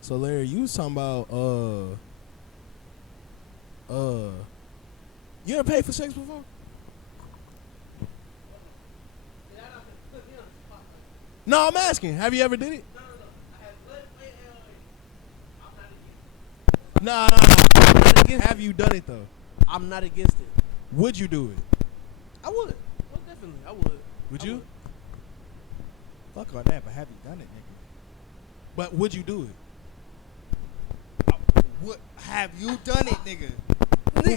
So Larry, you was talking about you ever paid for sex before? No, I'm asking. Have you ever did it? Nah. I'm not against Have it. you done it though? I'm not against it. Would you do it? I would. Most definitely, I would. Would I you? Fuck all that, but have you done it, nigga? But would you do it? What have you done it, nigga? Who, me?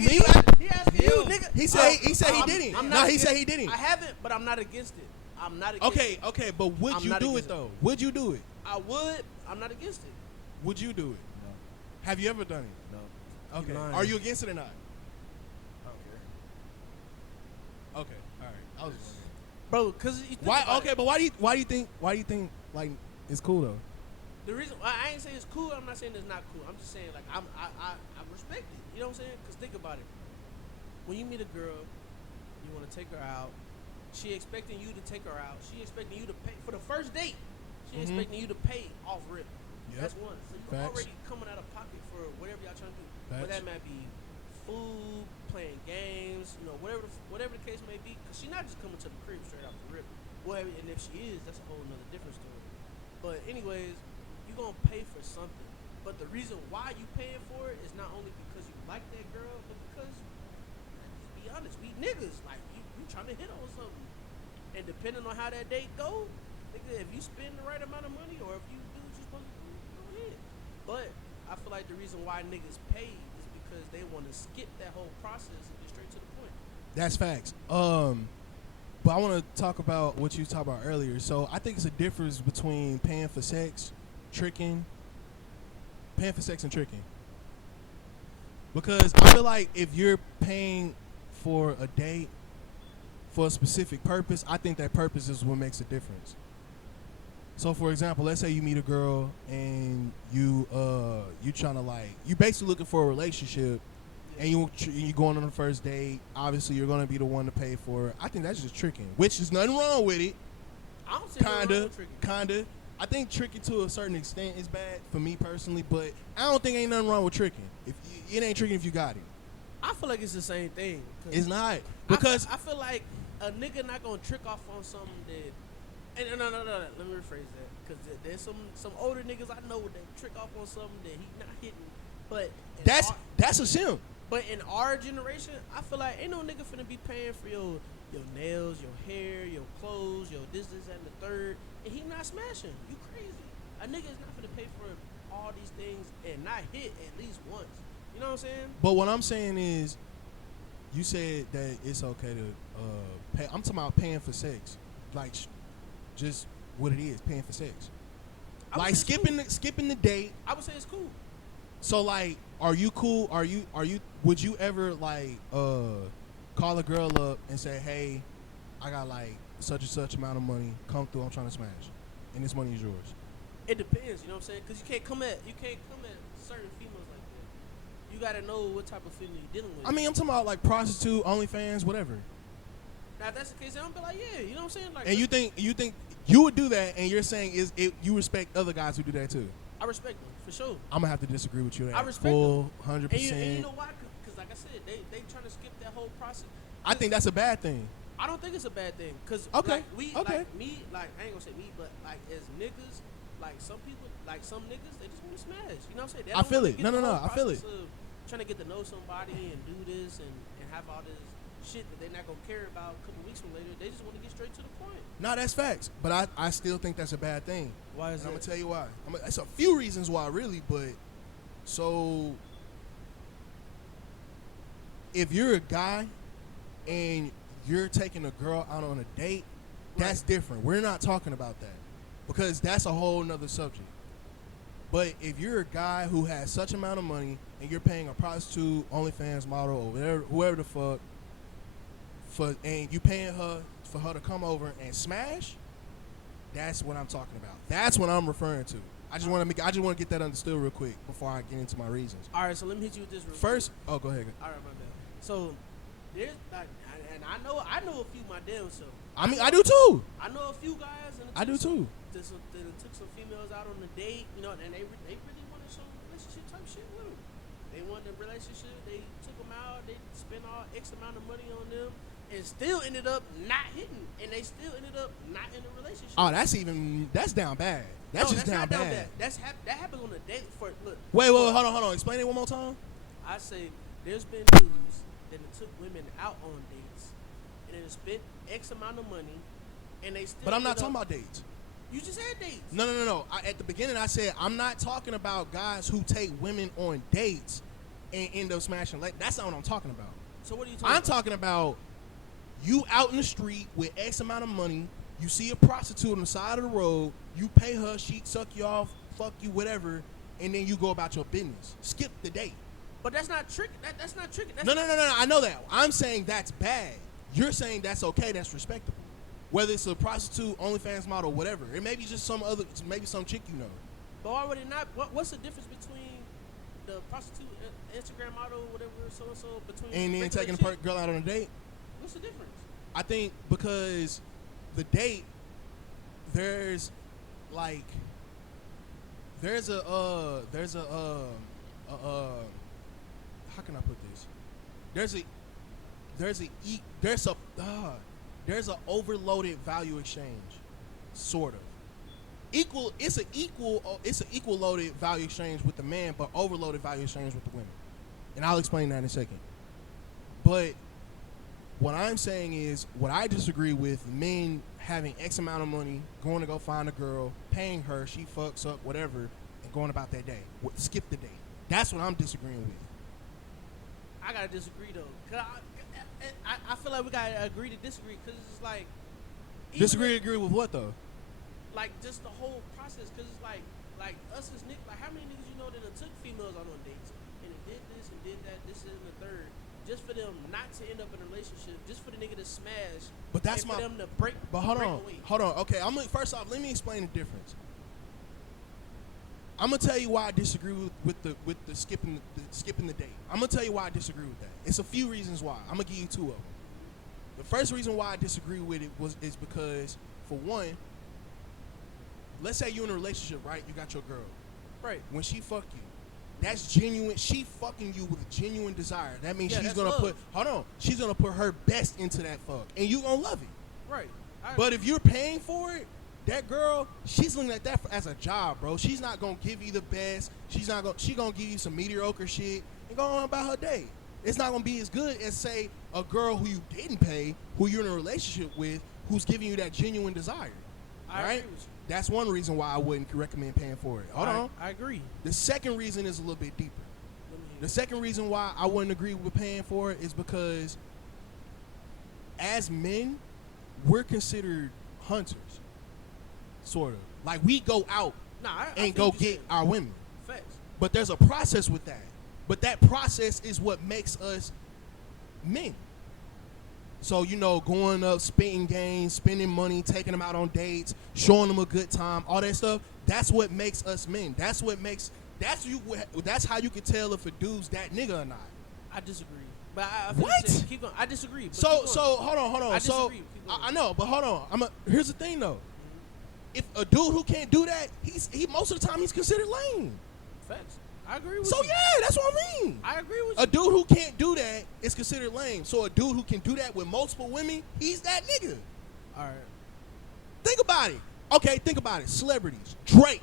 He asked you, Him. nigga. He said he didn't. I'm No, not he against- said he didn't. I haven't, but I'm not against it. I'm not against Okay, it. okay, but would I'm you not do it against it. though? Would you do it? I would. I'm not against it. Would you do it? No, Have you ever done it? no. Okay. lying. Are you against it or not? I don't care. Okay. All right. I was wondering. Bro, cause you think Why? about Okay, it. but why do you think like it's cool though? The reason I ain't saying it's cool. I'm not saying it's not cool. I'm just saying like I respect it. You know what I'm saying? Cause think about it. When you meet a girl, you want to take her out. She expecting you to take her out. She expecting you to pay for the first date. She Mhm. expecting you to pay off rip. Yep. That's one. So you Facts. already coming out of pocket for whatever y'all trying to do. But Facts. that might be food, playing games, you know, whatever the case may be. Cause she not just coming to the crib straight off the rip. Well, and if she is, that's a whole nother different story. But anyways, you gonna pay for something. But the reason why you paying for it is not only because you like that girl, but because, let's be honest, we niggas like you trying to hit on something. And depending on how that date go, nigga, if you spend the right amount of money or if you do what you're supposed to do, go ahead. But I feel like the reason why niggas pay is because they want to skip that whole process and get straight to the point. That's facts. But I want to talk about what you talked about earlier. So I think it's a difference between paying for sex, paying for sex and tricking. Because I feel like if you're paying for a date for a specific purpose, I think that purpose is what makes a difference. So for example, let's say you meet a girl and you trying to you basically looking for a relationship, and you going on the first date. Obviously, you're gonna be the one to pay for it. I think that's just tricking, which is nothing wrong with it. I don't see nothing wrong with tricking. Kinda. I think tricking to a certain extent is bad for me personally, but I don't think ain't nothing wrong with tricking. If it ain't tricking if you got it, I feel like it's the same thing. 'Cause it's not because I feel like a nigga not gonna trick off on something that. And no. Let me rephrase that, because there's some older niggas I know that trick off on something that he not hitting. But that's a simp. But in our generation, I feel like ain't no nigga finna be paying for your nails, your hair, your clothes, your this, and the third, and he not smashing. You crazy? A nigga is not finna pay for all these things and not hit at least once. You know what I'm saying? But what I'm saying is, you said that it's okay to pay. I'm talking about paying for sex, like just what it is, paying for sex. I would Like say it's cool. skipping the date. I would say it's cool. So like, are you cool? Are you? Would you ever call a girl up and say, hey, I got like such and such amount of money, come through, I'm trying to smash, and this money is yours. It depends, you know what I'm saying? Because you can't come at certain females like that. You gotta know what type of female you're dealing with. I mean, I'm talking about like prostitute, OnlyFans, whatever. Now if that's the case, I'm gonna be like, yeah, you know what I'm saying? Like, And you think you would do that, and you're saying you respect other guys who do that too. I respect them for sure. I'm gonna have to disagree with you. That I respect full them. 100%. And you know why? Because like I said, they trying to skip that whole process. I think that's a bad thing. I don't think it's a bad thing. Cause Okay, like okay. like me, like I ain't gonna say me, but like as niggas, like some people, like some niggas, they just want to smash. You know what I'm saying? They I don't feel wanna it. get No, the no, no, whole I feel it. process of trying to get to know somebody and do this and have all this shit that they're not gonna care about a couple weeks from later. They just want to get straight to the point. No, that's facts. But I still think that's a bad thing. Why is And I'm that? gonna tell you why. It's a few reasons why, really. But so if you're a guy and you're taking a girl out on a date, that's different. We're not talking about that because that's a whole nother subject. But if you're a guy who has such amount of money and you're paying a prostitute, OnlyFans model, or whatever, whoever the fuck, and you paying her for her to come over and smash, that's what I'm talking about. That's what I'm referring to. I just want to get that understood real quick before I get into my reasons. All right, so let me hit you with this real First, oh, go ahead. quick. All right, my bad. So there's like, and I know a few my damn self. I mean, I do too. I know a few guys, and I do too. took some females out on a date, you know, and they really want some relationship type shit with them. They wanted a relationship. They took them out. They spent all X amount of money on them, and still ended up not hitting. And they still ended up not in a relationship. Oh, that's down bad. That's No, just not down bad. That happens on a date. Look. Wait, hold on. Explain it one more time. I say there's been dudes that have took women out on dates and then spent X amount of money, and they still. But I'm not ended talking up- about dates. You just had dates. No. At the beginning, I said I'm not talking about guys who take women on dates and end up smashing. That's not what I'm talking about. So what are you talking I'm about? talking about you out in the street with X amount of money. You see a prostitute on the side of the road. You pay her. She suck you off, fuck you, whatever, and then you go about your business. Skip the date. But that's not tricky. That's not tricky. That's No. I know that. I'm saying that's bad. You're saying that's okay. That's respectable. Whether it's a prostitute, OnlyFans model, whatever. It may be just maybe some chick you know. But already not. What's the difference between the prostitute, Instagram model, whatever, so between And then regular taking a chick? girl out on a date. What's the difference? I think because the date, there's a how can I put this? There's a overloaded value exchange, sort of. It's an equal loaded value exchange with the man, but overloaded value exchange with the women. And I'll explain that in a second. But what I'm saying is, what I disagree with men having X amount of money, going to go find a girl, paying her, she fucks up, whatever, and going about their day. Skip the date. That's what I'm disagreeing with. I gotta disagree though, cause I feel like we gotta agree to disagree, cause it's like Agree with what though? like just the whole process, cause it's like us as niggas, like how many niggas you know that done took females out on dates and they did this and did that, this and the third, just for them not to end up in a relationship, just for the nigga to smash, But that's and for my. them to break. But hold break on, away. Okay, first off, let me explain the difference. I'm gonna tell you why I disagree with the skipping the date. I'm gonna tell you why I disagree with that. It's a few reasons why. I'm gonna give you two of them. The first reason why I disagree with it is because, for one, let's say you're in a relationship, right? You got your girl. Right. When she fuck you, that's genuine. She fucking you with a genuine desire. That means Yeah, she's that's gonna love. she's gonna put her best into that fuck, and you gonna love it. Right. But if you're paying for it, that girl, she's looking at that as a job, bro. She's not gonna give you the best. She gonna give you some mediocre shit and go on about her day. It's not gonna be as good as, say, a girl who you didn't pay, who you're in a relationship with, who's giving you that genuine desire. I right? agree with you. That's one reason why I wouldn't recommend paying for it. Hold on. I agree. The second reason is a little bit deeper. Let me hear The it. second reason why I wouldn't agree with paying for it is because, as men, we're considered hunters, sort of. Like, we go out Nah, I and feel go what you're get saying. our women. Facts. But there's a process with that. But that process is what makes us men. So, going up, spitting games, spending money, taking them out on dates, showing them a good time, all that stuff, that's what makes us men. That's how you can tell if a dude's that nigga or not. I disagree. But I feel What? you're saying. Keep going. I disagree. But So keep going. hold on. I So disagree. Keep going. I know, but hold on. Here's the thing though. If a dude who can't do that, he most of the time he's considered lame. Facts. I agree with So you. yeah, that's what I mean. I agree with A you. dude who can't do that is considered lame. So a dude who can do that with multiple women, he's that nigga. All right. Think about it. Okay, think about it. Celebrities. Drake.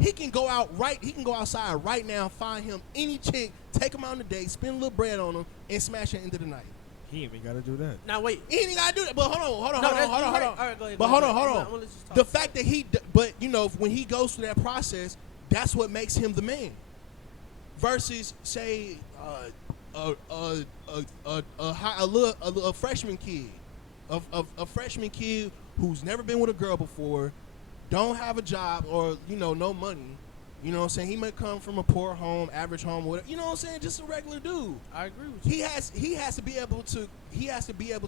He can go outside right now, find him any chick, take him out on a date, spend a little bread on him, and smash her into the night. He ain't even gotta do that. Now wait. He ain't gotta do that. But hold on. No, that's- Hold you're on. right. All right, go ahead. But go hold ahead. on. I'm gonna let you talk. The fact that when he goes through that process, that's what makes him the man. Versus, say, a freshman kid, a freshman kid who's never been with a girl before, don't have a job or no money. You know what I'm saying? He might come from a poor home, average home, whatever. You know what I'm saying? Just a regular dude. I agree with you. He has to be able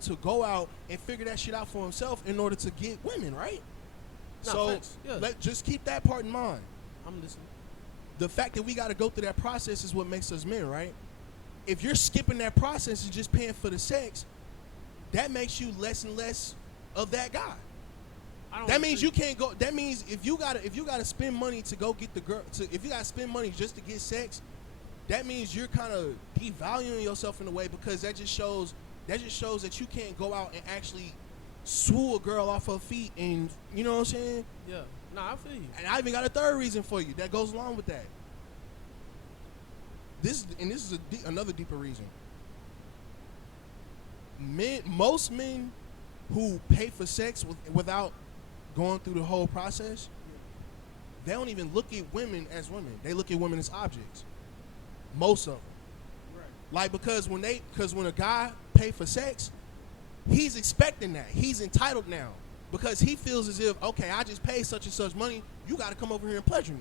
to go out and figure that shit out for himself in order to get women, right? No, So facts. Yeah. let just keep that part in mind. I'm listening. The fact that we got to go through that process is what makes us men, right? If you're skipping that process and just paying for the sex, that makes you less and less of that guy. That means you can't go. That means if you gotta spend money to go get the girl, if you gotta spend money just to get sex, that means you're kind of devaluing yourself in a way, because that just shows that you can't go out and actually swoo a girl off her feet, and you know what I'm saying? Yeah. Nah, I feel you. And I even got a third reason for you that goes along with that. This is another deeper reason. Most men who pay for sex without going through the whole process, they don't even look at women as women. They look at women as objects. Most of them. Right. Like, because when a guy pay for sex, he's expecting that. He's entitled now. Because he feels as if, okay, I just paid such and such money, you got to come over here and pleasure me.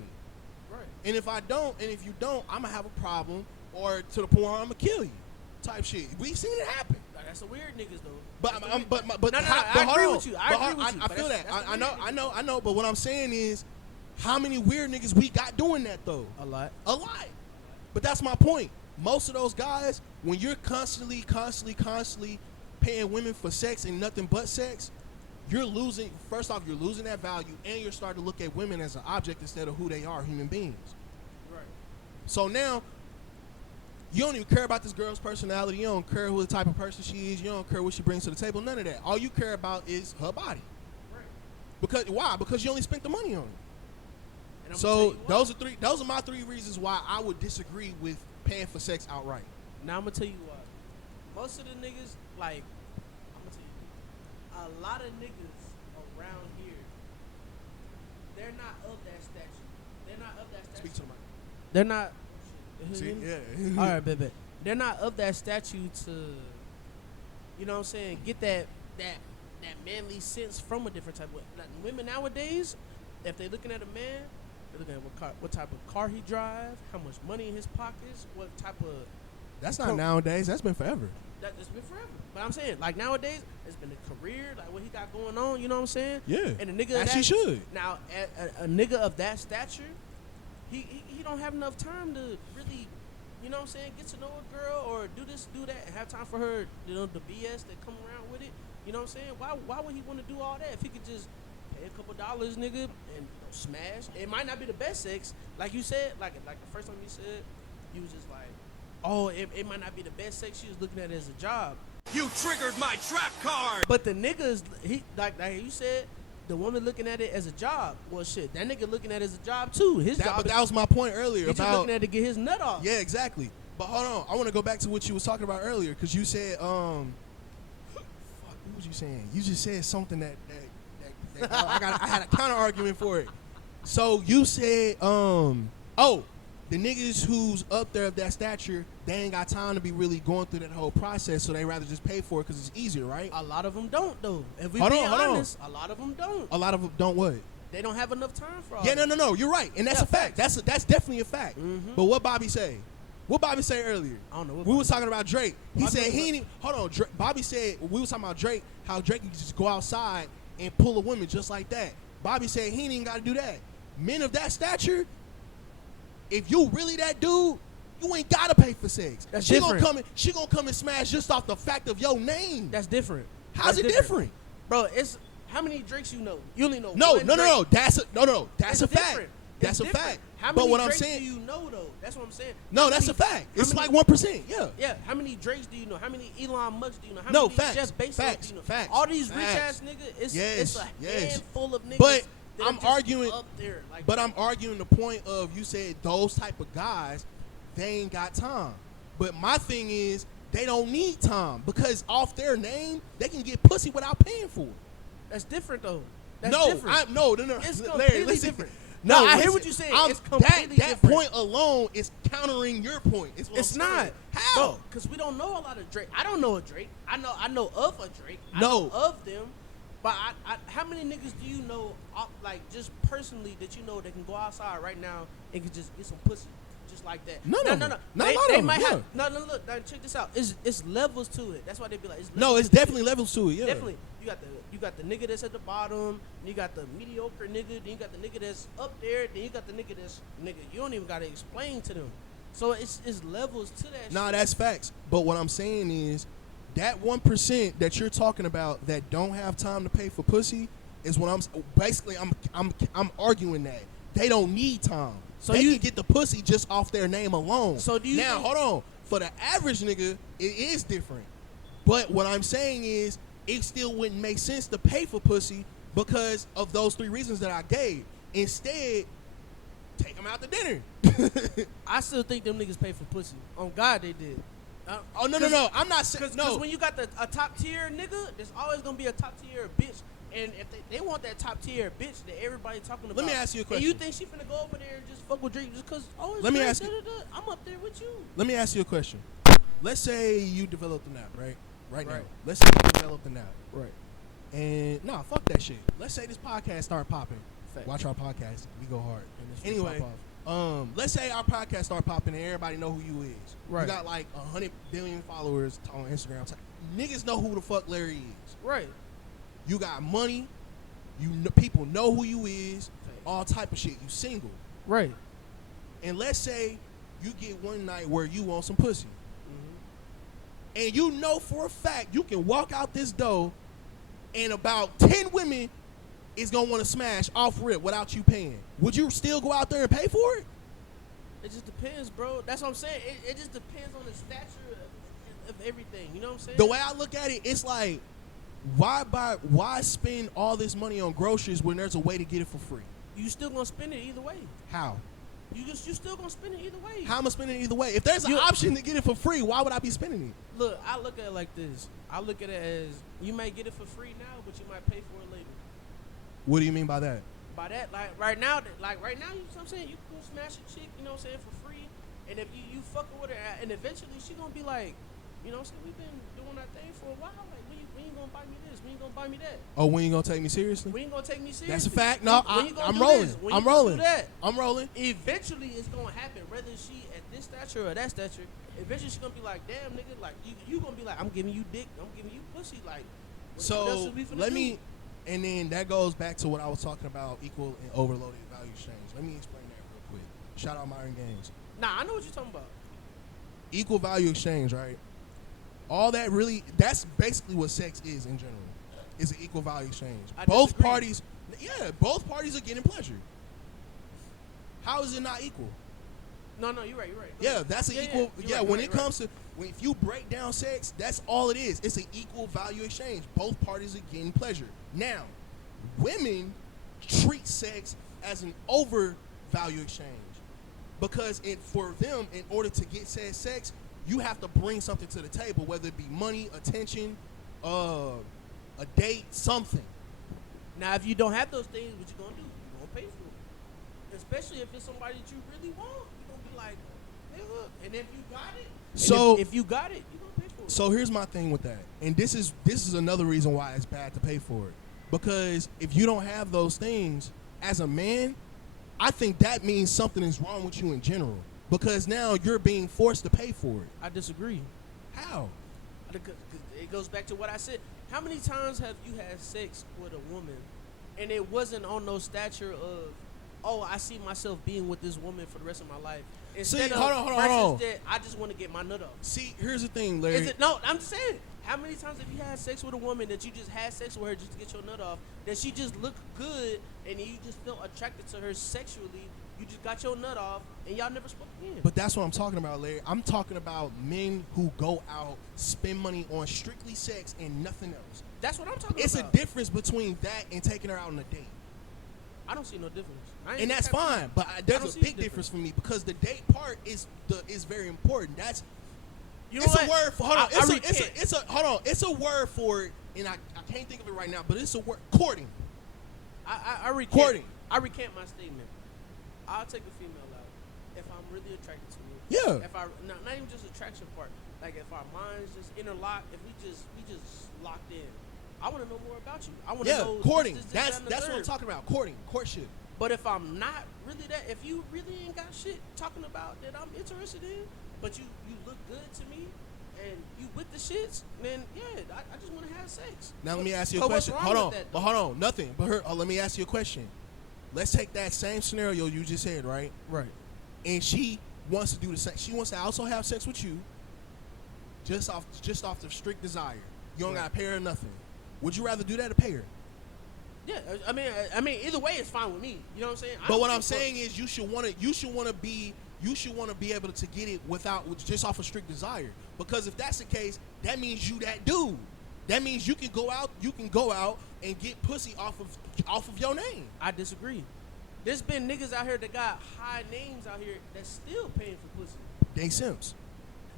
Right. And if you don't, I'm going to have a problem, or to the point where I'm going to kill you type shit. We've seen it happen. Like, that's the weird niggas, though. But No, I agree with you. I agree with you. I But feel that's- that. that's the I weird know. But what I'm saying is, how many weird niggas we got doing that though? A lot. A lot. But that's my point. Most of those guys, when you're constantly paying women for sex and nothing but sex, you're losing. First off, you're losing that value, and you're starting to look at women as an object instead of who they are, human beings. Right. So now, you don't even care about this girl's personality. You don't care who the type of person she is. You don't care what she brings to the table. None of that. All you care about is her body. Right. Because why? Because you only spent the money on it. And I'm gonna So tell you why. those are my three reasons why I would disagree with paying for sex outright. Now I'm gonna tell you why. Most of the niggas, like, I'm gonna tell you, a lot of niggas around here, they're not of that stature. They're not of that stature. Speak to the mic. They're not. See? Yeah. All right, baby. They're not of that statue to, you know what I'm saying, get that manly sense from a different type of way. Like, women nowadays, if they're looking at a man, they're looking at what type of car he drive, how much money in his pockets, what type of. That's not nowadays. That's been forever. It's been forever. But I'm saying, like, nowadays, it's been a career, like what he got going on, you know what I'm saying? Yeah. And a nigga As he should. Now, a nigga of that stature, he don't have enough time to really, you know what I'm saying, get to know a girl or do this, do that, and have time for her, you know, the BS that come around with it. You know what I'm saying? Why would he want to do all that if he could just pay a couple dollars, nigga, and smash? It might not be the best sex, like you said, like the first time you said, you was just like, oh, it might not be the best sex. She was looking at it as a job. You triggered my trap card! But the niggas, like you said, the woman looking at it as a job. Well, shit, that nigga looking at it as a job too. His job. But that was my point earlier He's just about. looking at it to get his nut off. Yeah, exactly. But hold on, I want to go back to what you was talking about earlier, because you said, fuck, what was you saying? You just said something that I had a counter argument for it. So you said, the niggas who's up there of that stature, they ain't got time to be really going through that whole process, so they rather just pay for it because it's easier, right? A lot of them don't though. If we Hold be on. honest, a lot of them don't. A lot of them don't what? They don't have enough time for all Yeah, that. no, you're right, and that's Yeah, a fact. facts. That's definitely a fact. Mhm. But what Bobby say? What Bobby say earlier? I don't know. What We was talking about Drake. He Bobby said was he like- ain't even, hold on. Bobby said we was talking about Drake, how Drake can just go outside and pull a woman just like that. Bobby said he ain't even got to do that. Men of that stature, if you really that dude, you ain't gotta pay for sex. That's she different. She gonna come and smash just off the fact of your name. That's different. How's That's it different? Bro, it's how many Drakes you know? You only know No, one no. Drake. That's It's a fact. different. That's It's a different. fact. How many But what I'm Drakes saying, do you know though? That's what I'm saying. no, How that's many- a fact. how It's many- like 1%. Yeah. Yeah, how many Drakes do you know? How many Elon Musk do you know? How No, many facts, Jeff Bezos facts, do you know? facts, All these facts. rich ass niggas, it's Yes, a yes. handful of niggas. But that are I'm just arguing- up there. Like, But I'm arguing the point of, you said those type of guys, they ain't got time. But my thing is, they don't need time, because off their name, they can get pussy without paying for it. that's different though. That's No, different. no. It's Larry, completely listen. different. No, No, I hear listen, what you're saying. I'm- It's completely that different. point alone is countering your point. Is what It's I'm not. saying. How? Because we don't know a lot of Drake. I don't know a Drake. I know of a Drake. I No. know of them. But how many niggas do you know, like, just personally, that you know that can go outside right now and can just get some pussy just like that? None of them. No. Not a They, lot they of them, might yeah. have. No, look. Now, check this out. It's levels to it. That's why they be like, No, levels it's to definitely it. levels to it. Yeah. Definitely. You got the nigga that's at the bottom, then you got the mediocre nigga, then you got the nigga that's up there, then you got the nigga that's you don't even gotta explain to them. So it's levels to that Nah, shit. that's facts. But what I'm saying is, that 1% that you're talking about that don't have time to pay for pussy, Is what I'm basically I'm arguing that they don't need time. So They you- can get the pussy just off their name alone. So do you now think- hold on. For the average nigga, it is different. But what I'm saying is, it still wouldn't make sense to pay for pussy because of those 3 reasons that I gave. Instead, take them out to dinner. I still think them niggas pay for pussy. On God, they did. Oh no! I'm not saying Because no. when you got a top tier nigga, there's always gonna be a top tier bitch. And if they want that top tier bitch that everybody talking about. Let me ask you a And you question. think she finna go over there and just fuck with Drake just because, oh, it's Let me Drake, ask you- I'm up there with you. Let me ask you a question. Let's say you developed an app, right? Right now. Right. Let's say you developed an app. Right. And nah, fuck that shit. Let's say this podcast start popping. Fact. Watch our podcast. We go hard. And this shit Anyway, pop let's say our podcast start popping and everybody know who you is. Right. You got like 100 billion followers on Instagram. Niggas know who the fuck Larry is. Right. You got money. People know who you is. Fact. All type of shit. You single. Right. And let's say you get one night where you want some pussy. Mm-hmm. And you know for a fact you can walk out this door and about 10 women is going to want to smash off rip without you paying. Would you still go out there and pay for it? It just depends, bro. That's what I'm saying. It just depends on the stature of everything. You know what I'm saying? The way I look at it, it's like, why spend all this money on groceries when there's a way to get it for free? You still gonna spend it either way. How? You still gonna spend it either way. How am I spending it either way? If there's an option to get it for free, why would I be spending it? Look, I look at it like this. I look at it as you might get it for free now, but you might pay for it later. What do you mean by that? By that, like right now, you know what I'm saying, you can smash a chick, you know what I'm saying, for free, and if you fucking with her, and eventually she gonna be like, you know what I'm saying, we've been doing our thing for a while, like when you gonna buy me this, when you gonna buy me that, Oh, when you gonna take me seriously? when you gonna take me seriously? That's a fact. No, When you gonna I'm do rolling. this? When I'm you gonna rolling. do that? I'm rolling. Eventually it's gonna happen, whether she at this stature or that stature. Eventually she's gonna be like, damn nigga, like you gonna be like, I'm giving you dick, I'm giving you pussy, like. What else So is we finna let do? me, and then that goes back to what I was talking about, equal and overloaded value exchange. Let me explain that real quick. Shout out Myron Games. Nah, I know what you're talking about. Equal value exchange, right? All that really, that's basically what sex is in general. Is an equal value exchange. I Both disagree. parties, both parties are getting pleasure. How is it not equal? No, you're right. Yeah, that's an equal. you're Yeah, right, when you're it right, comes to if you break down sex, that's all it is. It's an equal value exchange. Both parties are getting pleasure. Now, women treat sex as an over value exchange because for them, in order to get said sex, you have to bring something to the table, whether it be money, attention, a date, something. Now, if you don't have those things, what you gonna do? You gonna pay for it. Especially if it's somebody that you really want. You gonna be like, nigga. And if you got it, So if you got it, you gonna pay for it. So here's my thing with that, and this is another reason why it's bad to pay for it, because if you don't have those things as a man, I think that means something is wrong with you in general, because now you're being forced to pay for it. I disagree. How? Because it goes back to what I said. How many times have you had sex with a woman, and it wasn't on no stature of, oh, I see myself being with this woman for the rest of my life. Instead of hold on. versus that, I just want to get my nut off. See, here's the thing, Larry. Is it no? I'm saying, how many times have you had sex with a woman that you just had sex with her just to get your nut off? That she just looked good and you just felt attracted to her sexually. You just got your nut off and y'all never spoke again. But that's what I'm talking about, Larry. I'm talking about men who go out, spend money on strictly sex and nothing else. That's what I'm talking It's about. a difference between that and taking her out on a date. I don't see no difference. I ain't And that's gonna cap to fine, you. but I don't there's a see big the difference for me, because the date part is very important. That's You know it's what? a word for hold on. I recant. It's a hold on. It's a word for it, and I can't think of it right now. But it's a word, courting. I recant. Courting. I recant my statement. I'll take a female out if I'm really attracted to her. Yeah. If I not even just attraction part, like if our minds just interlock, if we just locked in. I want to know more about you. I want to Yeah, know courting. this, That's that, and the what I'm third. talking about. Courting, courtship. But if I'm not really that, if you really ain't got shit talking about that I'm interested in, but you look good to me and you with the shits, then yeah, I just want to have sex. Now let me ask you a So what's question. wrong Hold on, with that, but though? hold on, nothing. But let me ask you a question. Let's take that same scenario you just said, right? Right. And she wants to do the same. She wants to also have sex with you, just off the strict desire. You don't Right. gotta pay her nothing. Would you rather do that or pay her? Yeah, I mean, either way, it's fine with me. You know what I'm saying? I But don't what I'm give a fuck. saying is, you should want to be able to get it without just off a strict desire. Because if that's the case, that means you that dude. That means you can go out and get pussy off of your name. I disagree. There's been niggas out here that got high names out here that's still paying for pussy. They simps.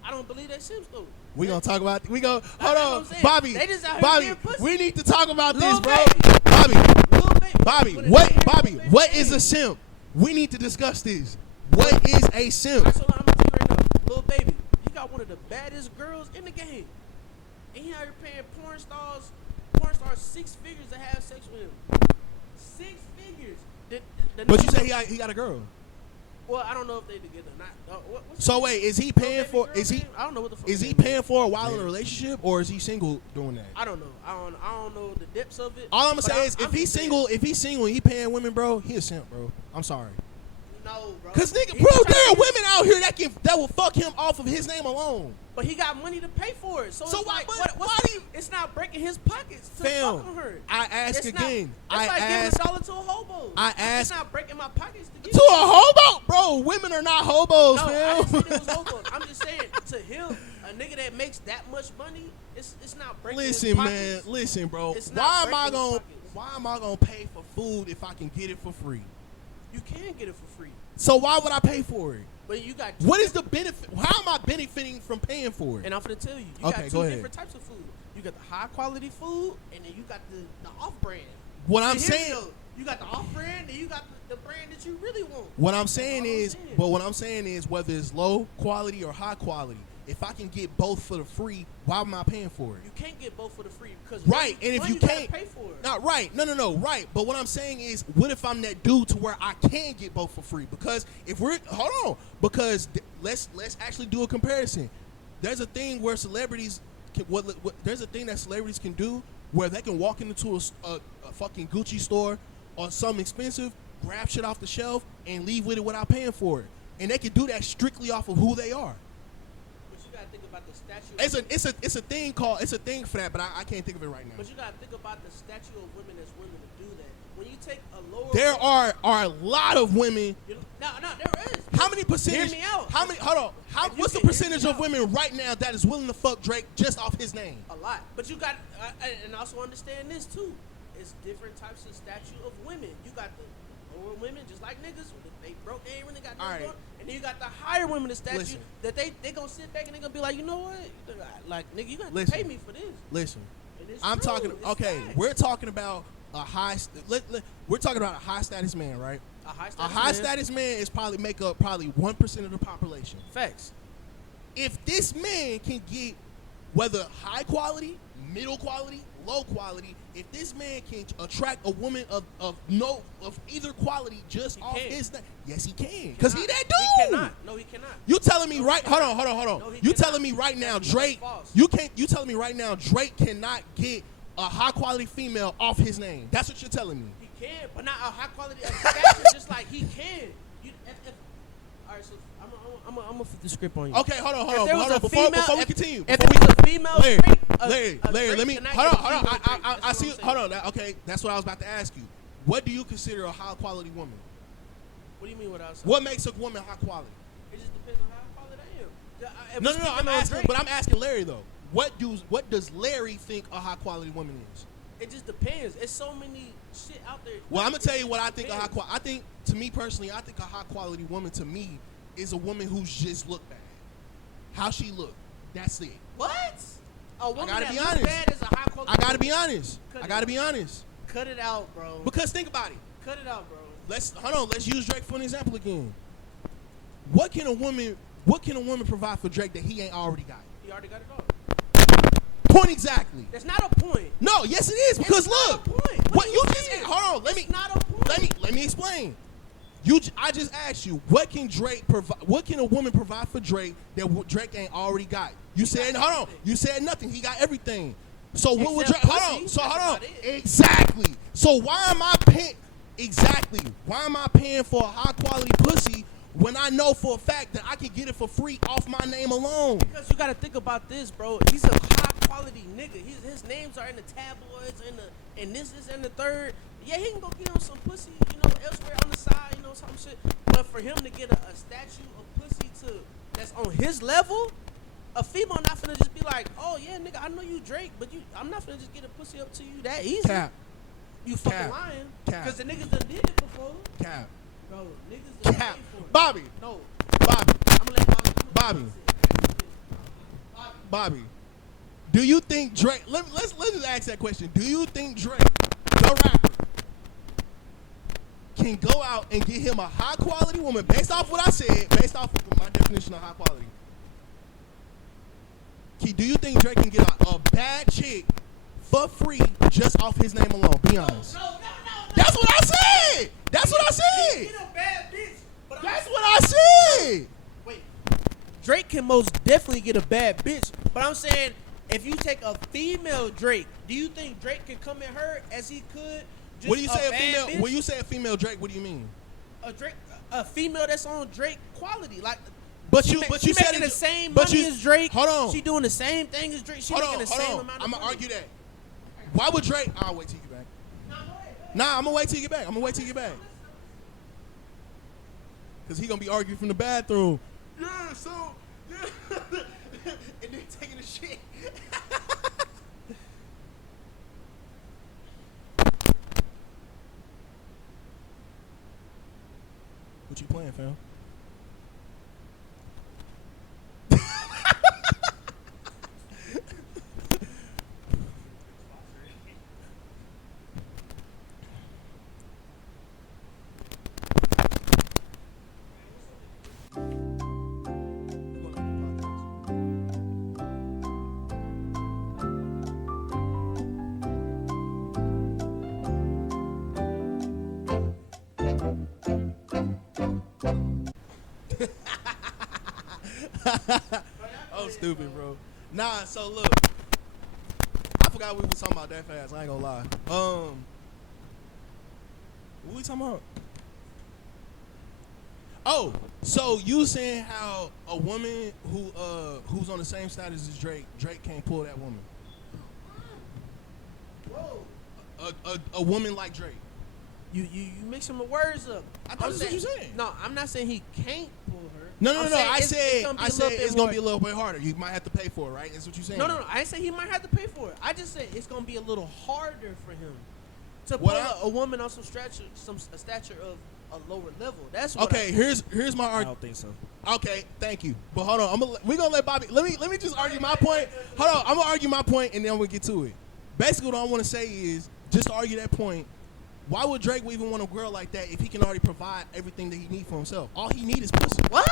I don't believe that Sims though. We gonna talk about. Hold That's what on, I'm saying. Bobby. They just out here Bobby, getting pussy. we need to talk about Lil this, bro. Baby. Bobby, Lil Baby. Bobby, When what? they hear Bobby, Lil Baby what is name. a simp? We need to discuss this. What is a simp? Alright, so I'm gonna tell you right now, Lil Baby, you got one of the baddest girls in the game, and he out here paying porn stars 6 figures to have sex with him. 6 figures. The But you nigga- say he got a girl. Well, I don't know if they together or not. What's So his wait, is he Lil paying Baby for? girl Is he name? I don't know what the fuck. is his he name paying for a while in a relationship, or is he single doing that? I don't know. I don't know the depths of it. All I'm gonna but say is, I'm if he's just saying, single and he paying women, bro, he a simp, bro. I'm sorry. no, bro. Cause nigga, He bro, trying there are to- women out here that will fuck him off of his name alone. But he got money to pay for it. So So it's why- like, but what's why the- do you- it's not breaking his pockets to Fam, fuck on her. I ask It's again. Not, it's I like ask giving $1 to a hobo. I It's ask- not breaking my pockets to give to a hobo, bro. Women are not hobos, No, I fam. didn't say it was hobos. I'm just saying, to him, a nigga that makes that much money, it's not breaking his Listen, pockets. man. Listen, bro. It's not Why am I breaking his gonna pockets. Why am I gonna pay for food if I can get it for free? You can get it for free. So why would I pay for it? But you got What is the benefit? How am I benefiting from paying for it? And I'm finna tell you, you Okay, got go 2 ahead. different types of food. You got the high quality food, and then you got the off brand. What I'm See, hear me saying, though. You got the off brand, and you got the brand that you really want. what I'm saying all I'm is, saying. but what I'm saying is, whether it's low quality or high quality, if I can get both for the free, why am I paying for it? You can't get both for the free because Right, and if one, you gotta can't, pay for it. not right, no, right. But what I'm saying is, what if I'm that dude to where I can get both for free? Because if we're because let's actually do a comparison. There's a thing where celebrities there's a thing that celebrities can do where they can walk into a fucking Gucci store or something expensive, grab shit off the shelf, and leave with it without paying for it, and they can do that strictly off of who they are. But you gotta think about the statue. It's a thing for that, but I can't think of it right now. But you gotta think about the statue of women that's willing to do that. When you take a lower, There are a lot of women. no, there is. How many percentage? Hear me out. How many? Hold on. If you What's the can hear percentage me of out. women right now that is willing to fuck Drake just off his name? A lot. But you got, and also understand this too. It's different types of statue of women. You got the lower women, just like niggas. They broke, they ain't really got nothing Alright. going. And then you got the higher women, the statue Listen. that they gonna sit back and they gonna be like, you know what? Like, nigga, you got to Listen. pay me for this. Listen, And it's I'm true. talking. It's Okay, facts. we're talking about a high. We're talking about a high status man, right? A high A status high man. status man is probably make up 1% of the population. Facts. If this man can get whether high quality, middle quality, low quality, if this man can attract a woman of either quality just He off can. his name, yes he can, because he that dude. He cannot. No, he cannot. You telling me No, right? he Hold cannot. on. No, he You cannot. telling me right now, That's Drake? false. You can't. You telling me right now, Drake cannot get a high quality female off his name? That's what you're telling me. He can, but not a high quality of stature, just like he can. All right, so I'm gonna flip the script on you. Okay, hold on. If there was a Before female- we continue, If before it we was a female Larry, Drake, Larry, Drake let me cannot hold get on. a female Drake. I That's what see. I'm saying. Hold on. Okay, that's what I was about to ask you. What do you consider a high quality woman? What do you mean what I was saying? What makes a woman high quality? It just depends on how quality I am. If No. we're speaking I'm on asking, Drake, but I'm asking Larry though. What does Larry think a high quality woman is? It just depends. It's so many shit out there. Well, I'm gonna tell you what I think a high Depends. quality. I think, to me personally, I think a high quality woman to me is a woman who's just look bad. How she look, that's it. What? A woman gotta that be looks honest. bad is a high quality. I gotta be woman. honest. I gotta be honest. Cut it out, bro. Because think about it. Cut it out, bro. Let's use Drake for an example again. What can a woman provide for Drake that he ain't already got? He already got it all. Point exactly. That's not a point. No, yes it is, because It's not look. a point. What are you you just saying? hold on, It's not a point. let me explain. I just asked you, what can Drake provide? What can a woman provide for Drake that Drake ain't already got? You said got hold on. everything. You said nothing. He got everything. So what would Drake? Except Hold on. pussy. So That's hold on. about it. Exactly. So why am I paying? Exactly. Why am I paying for a high quality pussy when I know for a fact that I can get it for free off my name alone? Because you got to think about this, bro. He's a high quality nigga. His names are in the tabloids, and this and the third. Yeah, he can go get him some pussy, you know, elsewhere on the side, you know, some shit. But for him to get a statue of pussy that's on his level, a female not finna just be like, oh yeah, nigga, I know you Drake, but I'm not finna just get a pussy up to you that easy. Cap. You fucking Cap. lying. Cap. Cause the niggas done did it before. Cap. Bro, niggas done Cap. paid for it. Bobby. No, Bobby. I'm gonna let Bobby. Bobby. Do you think Drake? Let's just ask that question. Do you think Drake, the rapper, can go out and get him a high quality woman based off what I said, based off of my definition of high quality? Do you think Drake can get a bad chick for free just off his name alone? Be honest. No. That's what I said. That's what I said. Get a bad bitch. But That's what I said. Wait. Drake can most definitely get a bad bitch, but I'm saying if you take a female Drake, do you think Drake can come at her as he could? Just What do you say a bad female? bitch? When you say a female Drake, what do you mean? A female that's on Drake quality, like. But she you she said making it- the same but money you- as Drake. hold on. She doing the same thing as Drake. She making the same amount of I'm money. gonna argue that. Why would Drake? I'll wait till you get back. Nah, I'm gonna wait till you get back. Cause he gonna be arguing from the bathroom. Yeah, so yeah, and then taking a shit. What you playing, fam? I'm stupid, bro. Nah, so look, I forgot we was talking about that fast. I ain't gonna lie. What we talking about? Oh, so you saying how a woman who's on the same status as Drake can't pull that woman? Whoa. A woman like Drake. You mixing my words up. I thought that's what you saying. No, I'm not saying he can't pull her. No. I'm saying I said it's gonna be a more- little bit harder. You might have to pay for it, right? That's what you saying. No. I didn't say he might have to pay for it. I just said it's gonna be a little harder for him to What pull a woman on a stature of a lower level. That's what Okay, here's my I argument. don't think so. Okay, thank you. But hold on, we're gonna let Bobby. Let me just argue my point. Hold on, I'm gonna argue my point and then I'm gonna get to it. Basically, what I want to say is just to argue that point. Why would Drake even want a girl like that if he can already provide everything that he needs for himself? All he needs is pussy. What?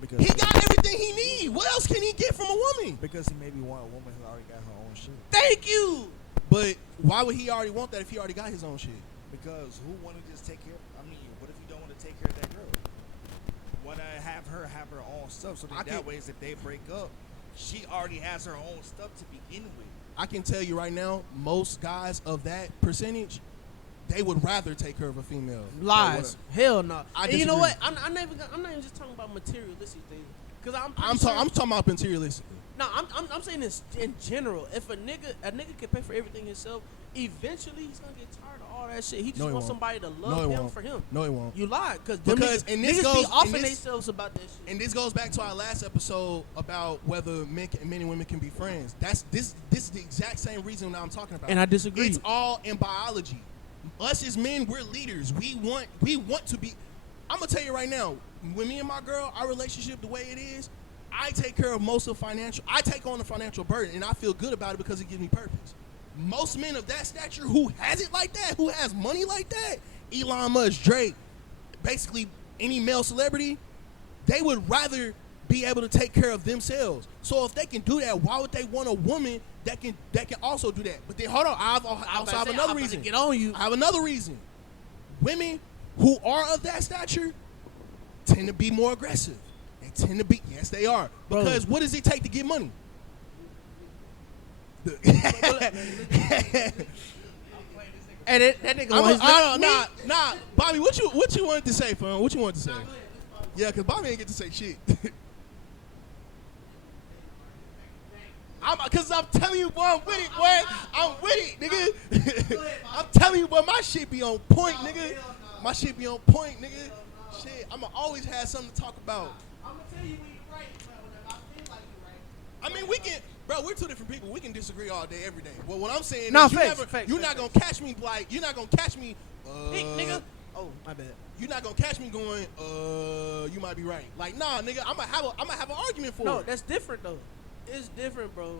Because He got everything he needs. What else can he get from a woman? because he maybe want a woman who already got her own shit. Thank you. But why would he already want that if he already got his own shit? Because who want to just take care? I mean, what if you don't want to take care of that girl? Want to have her own stuff so I that can't- way if they break up, she already has her own stuff to begin with. I can tell you right now, most guys of that percentage, they would rather take care of a female. Lies. Hell no. I And you know disagree. what? I'm not even just talking about materialistic things. Cause I'm I'm talking about materialistically. No, I'm saying this in general. If a nigga can pay for everything himself, eventually he's gonna get tired of all that shit. He just No, he wants won't. somebody to No, love he him won't. for him. No, he won't. You lied, because Because- and this niggas goes- be and offing this- themselves about that shit. And this goes back to our last episode about whether men and women can be friends. This is the exact same reason that I'm talking about. And I disagree. It's all in biology. Us as men, we're leaders. We want to be. I'm gonna tell you right now. When me and my girl, our relationship, the way it is, I take care of most of financial. I take on the financial burden, and I feel good about it because it gives me purpose. Most men of that stature who has it like that, who has money like that, Elon Musk, Drake, basically any male celebrity, they would rather be able to take care of themselves. So if they can do that, why would they want a woman that can also do that? But then hold on, I also have another reason. Get on you. I have another reason. Women who are of that stature tend to be more aggressive. They tend to be, yes, they are. Bro. Because what does it take to get money? And that nigga want his Nah, Bobby, what you wanted to say, fam? What you wanted to say? Yeah, because Bobby ain't get to say shit. Cause I'm telling you, boy, I'm with it, boy. I'm with it, nigga. I'm telling you, boy, my shit be on point, nigga. My shit be on point, nigga. Shit, I'ma always have something to talk about. I'm gonna tell you when you're right, but when I feel like you're right. I mean, we can, bro. We're two different people. We can disagree all day, every day. But what I'm saying No, is, facts, you're not gonna catch me like, you're not gonna catch me. Nigga. Oh, my bad. You're not gonna catch me going, you might be right. Like, nah, nigga, I'm gonna have an argument for No, it. that's different though. It's different, bro.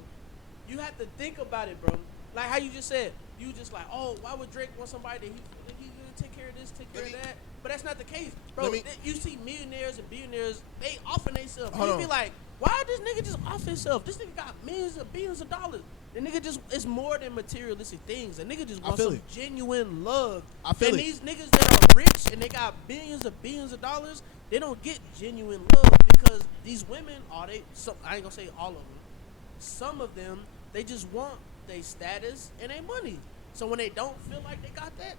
You have to think about it, bro. Like how you just said, you just like, oh, why would Drake want somebody that he gonna take care of this, take care of that? But that's not the case, bro. You see millionaires and billionaires, they offing themselves. You be like, why this nigga just off himself? This nigga got millions of billions of dollars. The nigga just, it's more than materialistic things. The nigga just wants some genuine love. I feel and it. these niggas that are rich and they got billions of dollars, they don't get genuine love because these women, I ain't gonna say all of them. Some of them, they just want their status and their money. So when they don't feel like they got that,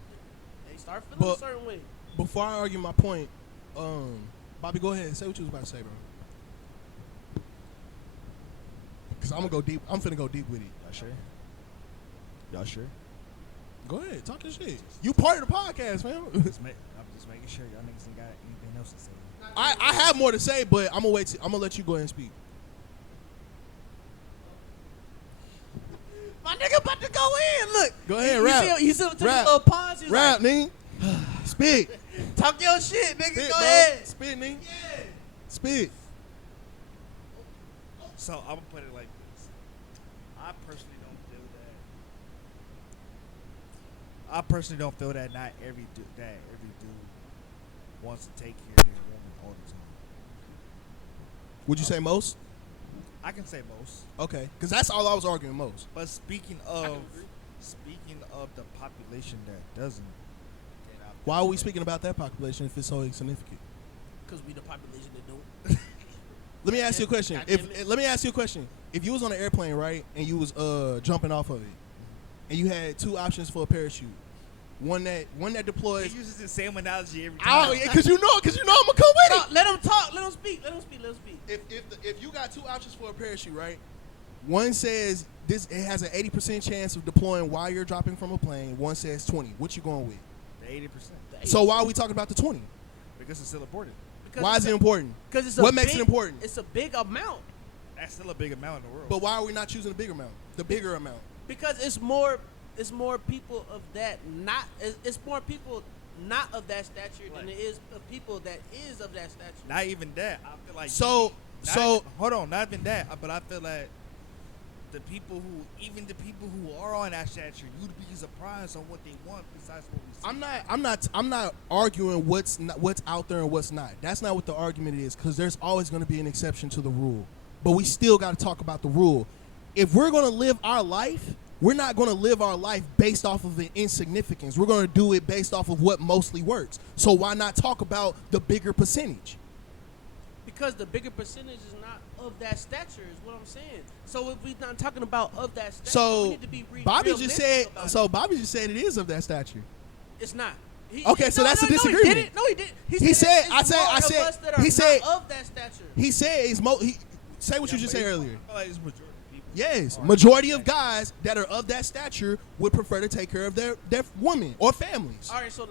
they start feeling a certain way. Before I argue my point, Bobby, go ahead and say what you was about to say, bro. Cause I'm gonna go deep. I'm finna go deep with it. Y'all sure? Go ahead, talk your shit. You part of the podcast, man. I'm just making sure y'all niggas ain't got anything else to say. I have more to say, but I'm gonna wait. I'm gonna let you go ahead and speak. My nigga about to go in. Look. Go ahead, rap. You see him took a Rap. little pause. He was Rap, like, nigga. Spit. talk your shit, nigga. Spit, Go bro. ahead. Spit, nigga. Yeah. Spit. So I'm gonna put it like this. I personally don't feel that not every dude wants to take care of their woman all the time. Would you say most? I can say most. Okay, because that's all I was arguing most. But speaking of the population that doesn't, Why are we speaking about that population if it's so insignificant? Because we the population that don't. Let me ask you a question. Goddamn Let me ask you a question. If you was on an airplane, right, and you was jumping off of it, and you had two options for a parachute, one that deploys. he uses the same analogy every time. Oh, yeah, because you know I'm gonna come with No, it. let him talk. Let him speak. If you got two options for a parachute, right? One says it has an 80% chance of deploying while you're dropping from a plane. One says 20. What you going with? The 80%. So why are we talking about the 20? Because it's still important. Why is it important? Because it's what makes it important? It's a big amount. That's still a big amount in the world. But why are we not choosing the bigger amount? The bigger amount. Because it's more people of that it's more people not of that stature than it is of people that is of that stature. Not even that. I feel like hold on, not even that. But I feel like the people who are on that stature, you'd be surprised on what they want besides what we see. I'm not arguing what's out there and what's not. That's not what the argument is, because there's always going to be an exception to the rule. But we still got to talk about the rule. If we're going to live our life, we're not going to live our life based off of the insignificance. We're going to do it based off of what mostly works. So why not talk about the bigger percentage? Because the bigger percentage is not of that stature is what I'm saying. So if we're not talking about of that stature, we need to be Bobby just said. about it. So Bobby just said it is of that stature. It's not. So that's a disagreement. No, he didn't. He said. It's more of us that are He said. not of that stature. He said. Say what you just said earlier. I feel like it's majority of people. Yes, majority of guys that are of that stature would prefer to take care of their women or families. All right, so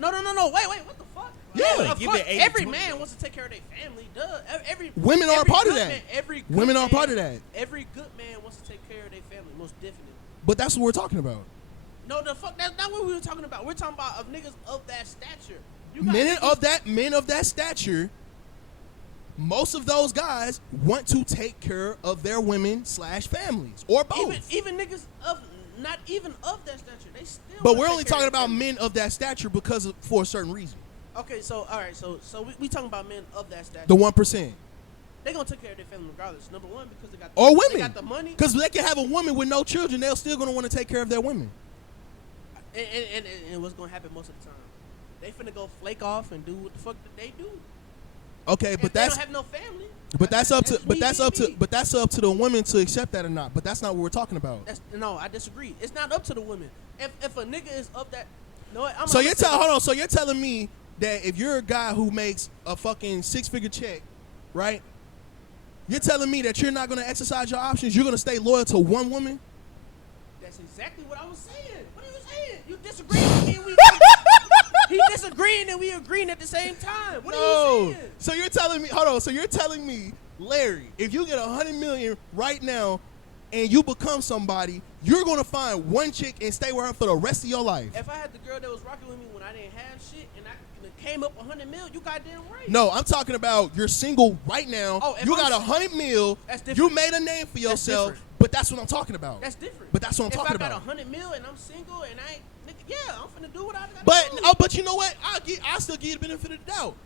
no. Wait, what the fuck? Yeah. Of Give course, it 80, every 20. man wants to take care of their family. Duh. Women are a part of good that. Man, every good Women are man, a part of that. Every good man wants to take care of their family, most definitely. But that's what we're talking about. No, the fuck, that's not what we were talking about. We're talking about of niggas of that stature. You got Men niggas- of that stature. Most of those guys want to take care of their women / families or both. Even niggas of not even of that stature, they still. But wanna we're take only care talking of their about family. men of that stature for a certain reason. Okay, so all right, so we talking about men of that stature. The 1%. They gonna take care of their family regardless. Number one, because they got Or they women. got the money. Because they can have a woman with no children, they're still going to want to take care of their women. And what's gonna happen most of the time? They finna go flake off and do what the fuck that they do. Okay, If but they that's don't have no family. but that's up to me. but that's up to the women to accept that or not. But that's not what we're talking about. No, I disagree. It's not up to the women. If a nigga is up that, no, I'm So you're telling me that if you're a guy who makes a fucking 6-figure check, right? You're telling me that you're not going to exercise your options? You're going to stay loyal to one woman? That's exactly what I was saying. What are you saying? You disagreeing with me and we he disagreeing and we agreeing at the same time. What are you saying? So you're telling me, hold on. So you're telling me, Larry, if you get $100 million right now and you become somebody, you're going to find one chick and stay with her for the rest of your life? If I had the girl that was rocking with me when I didn't have shit and I came up $100 million, you goddamn right. No, I'm talking about you're single right now. Oh, if you I'm got $100 million. That's different. You made a name for yourself, different. but that's what I'm talking about. That's different. But that's what I'm talking If I about. got $100 million and I'm single and I ain't, nigga, yeah, I'm finna do what I gotta But do. but you know what? I'll still give you the benefit of the doubt.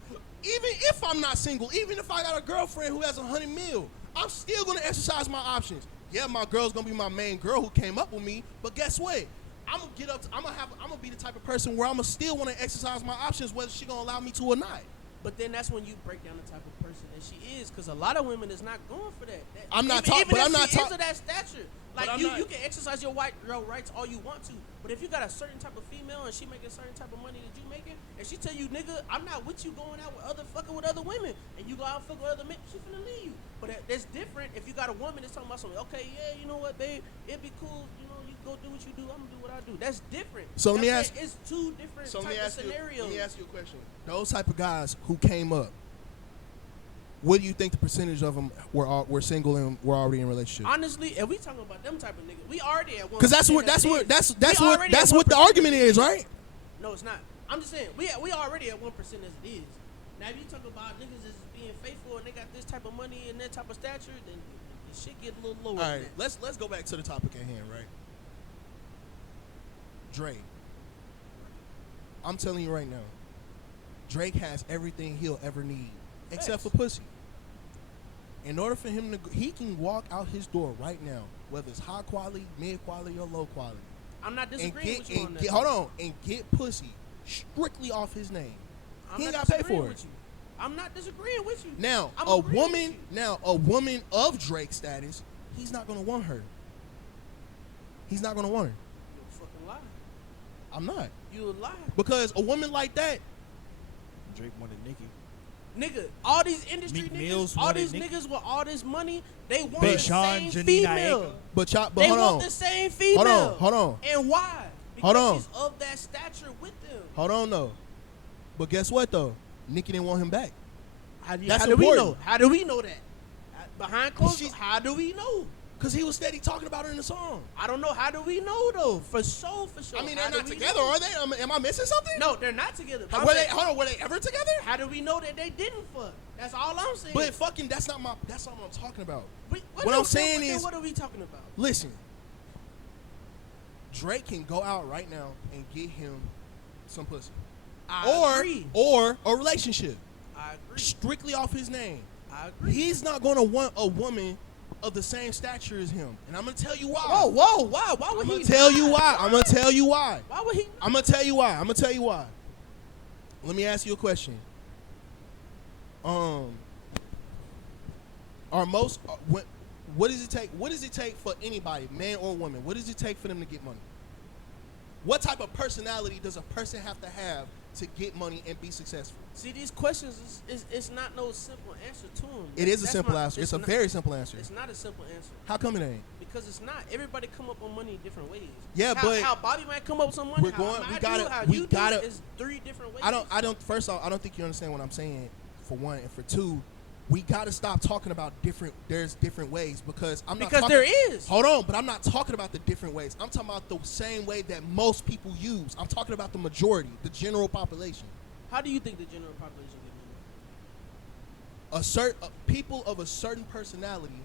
Even if I'm not single, even if I got a girlfriend who has $100 million, I'm still gonna exercise my options. Yeah, my girl's gonna be my main girl who came up with me, but guess what? I'm gonna get up. I'm gonna be the type of person where I'm gonna still want to exercise my options, whether she gonna allow me to or not. But then that's when you break down the type of person that she is, because a lot of women is not going for that. I'm not talking, but I'm not talking. Of that stature. Like you can exercise your rights all you want to, but if you got a certain type of female and she making a certain type of money that you making, and she tell you, nigga, I'm not with you going out with fucking with other women, and you go out and fuck with other men, she finna leave you. But that's different if you got a woman that's talking about something. Okay, yeah, you know what, babe, it'd be cool. You know, you go do what you do. I'm gonna do what I do. That's different. So let me ask. It's two different type of scenarios. Let me ask you a question. Those type of guys who came up, what do you think the percentage of them were single and were already in relationships? Honestly, if we talking about them type of niggas, we already at one. Because that's what the argument is, right? No, it's not. I'm just saying we already at 1% as it is. Now, if you talk about niggas as being faithful and they got this type of money and that type of stature, then the shit get a little lower. All right, let's go back to the topic at hand, right? Drake. I'm telling you right now, Drake has everything he'll ever need except for pussy. In order for him to, he can walk out his door right now, whether it's high quality, mid quality, or low quality. I'm not disagreeing with you on that. Hold on, and get pussy strictly off his name. He ain't got to pay for it. I'm not disagreeing with you. Now, a woman of Drake status, he's not gonna want her. He's not gonna want her. You're a fucking lie. I'm not. You a lie. Because a woman like that, Drake wanted Nicki. Nigga, all these industry Meek niggas, Mills all wanted these Nicki. niggas with all this money, they want Big the Sean, same Janina female. Aiko. but They hold want on. the same female. Hold on. And why? Hold Because on. she's of that stature with them. Hold on, though. But guess what, though? Nicki didn't want him back. That's how do we important. know? How do we know that? Behind closed doors, how do we know? Because he was steady talking about her in the song. I don't know. How do we know, though? For sure. I mean, How they're do not we together, know? are they? Am I missing something? No, they're not together. Were they ever together? How do we know that they didn't fuck? That's all I'm saying. But fucking, that's not what I'm talking about. What I'm saying is, what are we talking about? Listen, Drake can go out right now and get him some pussy. I agree. Or a relationship. I agree. Strictly off his name. I agree. He's not going to want a woman of the same stature as him. And I'm going to tell you why. Whoa. Why would he? I'm going to tell you why. Why would he? I'm going to tell you why. Let me ask you a question. What does it take for anybody, man or woman? What does it take for them to get money? What type of personality does a person have to get money and be successful? See, these questions, it's not no simple answer to them. It is a simple answer. It's a very simple answer. It's not a simple answer. How come it ain't? Because it's not. Everybody come up on money in different ways. Yeah, but how Bobby might come up with some money. We gotta. It's 3 different ways. I don't. First off, I don't think you understand what I'm saying. For one, and for two, we gotta stop talking about there's different ways because there is. Hold on, but I'm not talking about the different ways. I'm talking about the same way that most people use. I'm talking about the majority, the general population. How do you think the general population get money? People of a certain personality,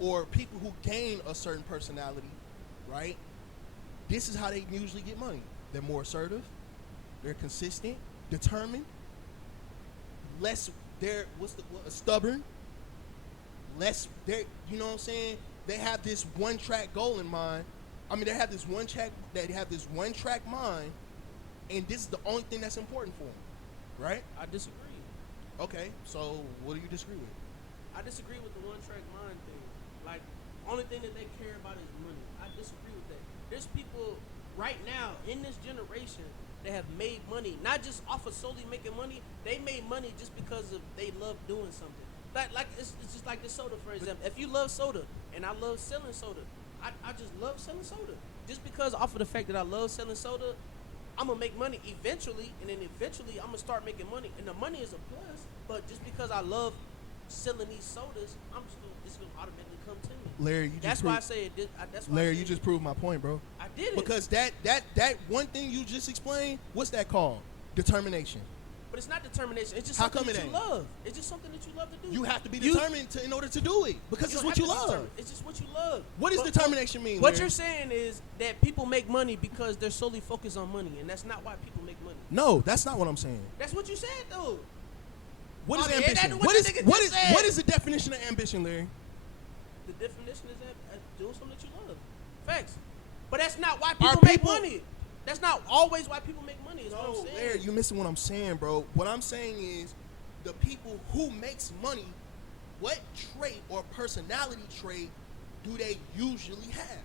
or people who gain a certain personality, right? This is how they usually get money. They're more assertive. They're consistent, determined. They're stubborn. You know what I'm saying? They have this one track goal in mind. I mean, they have this one track mind, and this is the only thing that's important for them, right? I disagree. Okay, so what do you disagree with? I disagree with the one track mind thing. Like, only thing that they care about is money. I disagree with that. There's people right now in this generation that have made money, not just off of solely making money. They made money just because they love doing something. Like it's just like this soda, for example. If you love soda and I love selling soda, I just love selling soda. Just because off of the fact that I love selling soda, I'm gonna make money eventually, and then eventually I'm gonna start making money, and the money is a plus. But just because I love selling these sodas, it's gonna automatically come to me. Larry, that's why I say it. That's why Larry, you just proved my point, bro. I did it because that one thing you just explained. What's that called? Determination. But it's not determination. It's just How something come that it you ain't? love. It's just something that you love to do. You have to be determined in order to do it because it's what you love. It's just what you love. What does determination mean? What Larry? you're saying is that people make money because they're solely focused on money, and that's not why people make money. No, that's not what I'm saying. That's what you said, though. What is Okay, ambition? that's What is the definition of ambition, Larry? The definition is that doing something that you love. Facts. But that's not why people make money. That's not always why people make money. Is what I'm saying. Larry, you're missing what I'm saying, bro. What I'm saying is the people who makes money, what trait or personality trait do they usually have?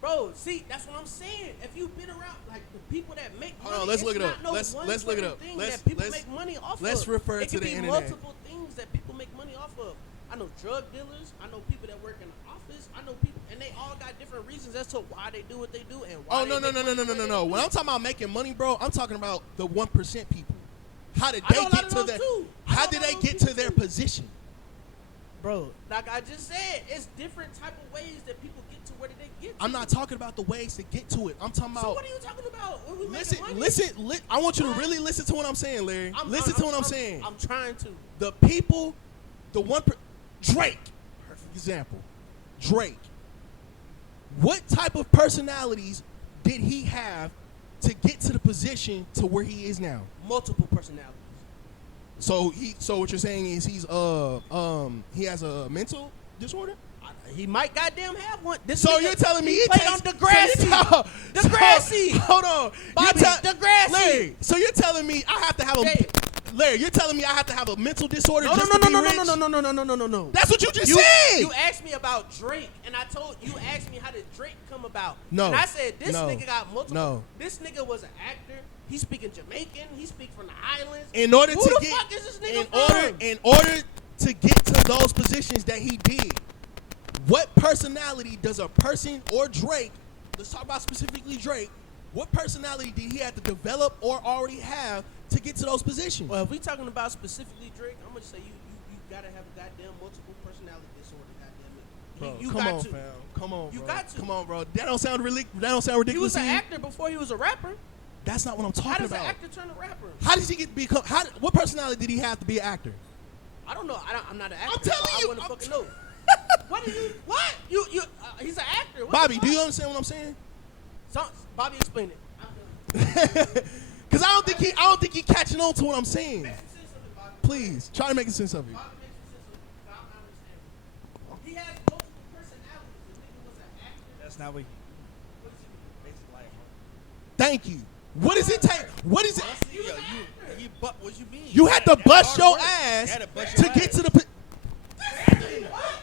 Bro, see, that's what I'm saying. If you've been around, like, the people that make money, Hold on, let's look it up. No Let's look it up. That people make money off let's of. refer to the internet. It could be multiple things that people make money off of. I know drug dealers. I know people that work in the office. I know people, and they all got different reasons as to why they do what they do and why. Oh no! When I'm talking about making money, bro, I'm talking about the 1% people. How did they get to their? How did they get to their position? Bro, like I just said, it's different type of ways that people get to where they get to. I'm not talking about the ways to get to it. I'm talking about. So what are you talking about? When we Listen. I want you to really listen to what I'm saying, Larry. Listen to what I'm saying. I'm trying to. The people, Drake, perfect example. Drake. What type of personalities did he have to get to the position to where he is now? Multiple personalities. So what you're saying is he has a mental disorder? He might goddamn have one. You're telling me he played on Degrassi. Degrassi. Hold on. Bobby, Degrassi. Larry, so you're telling me I have to have Larry, you're telling me I have to have a mental disorder No. That's what you just said. You asked me about Drake, and you asked me how did Drake come about. No. And I said this nigga got multiple. No. This nigga was an actor. He speaking Jamaican. He speak from the islands. In order Who to the get, fuck is this nigga from? in order to get to those positions that he did, what personality does a person or Drake? Let's talk about specifically Drake. What personality did he have to develop or already have to get to those positions? Well, if we talking about specifically Drake, I'm gonna say you gotta have a goddamn multiple personality disorder. Goddamn it. Come on, fam. Come on, bro. You got to. Come on, bro. That don't sound ridiculous. He was an actor before he was a rapper. That's not what I'm talking How does about. an actor turn a rapper? How did he become? What personality did he have to be an actor? I don't know. I'm not an actor. I'm telling you. I wouldn't fucking know. What? He's an actor. What Bobby, do you understand what I'm saying? Bobby, explain it. Because I don't think he catching on to what I'm saying. Make some sense of it, Bobby. Please try to make sense of it. Bobby makes some sense of it. I don't understand. He has multiple personalities. The nigga was an actor. That's not what. What does he mean? Basically, like, Thank you. What does it take? What is it? what you mean? You had to That's bust hard your work. ass You had to bust to your get ass. to the.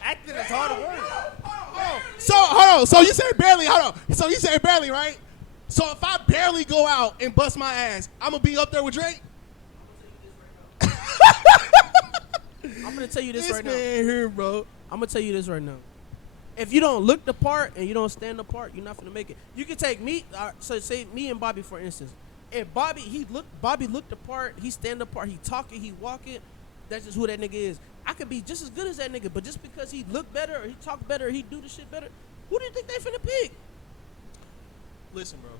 Acting is hard work. So hold on. So you said barely. Hold on. So you said barely, right? So if I barely go out and bust my ass, I'm gonna be up there with Drake. I'm gonna tell you this This right now. man here, bro. I'm gonna tell you this right now. If you don't look the part and you don't stand the part, you're not gonna make it. You can take me. So say me and Bobby for instance. If Bobby looked the part, he stand the part, he talking, he walking. That's just who that nigga is. I could be just as good as that nigga, but just because he look better or he talk better or he do the shit better, who do you think they finna pick? Listen, bro.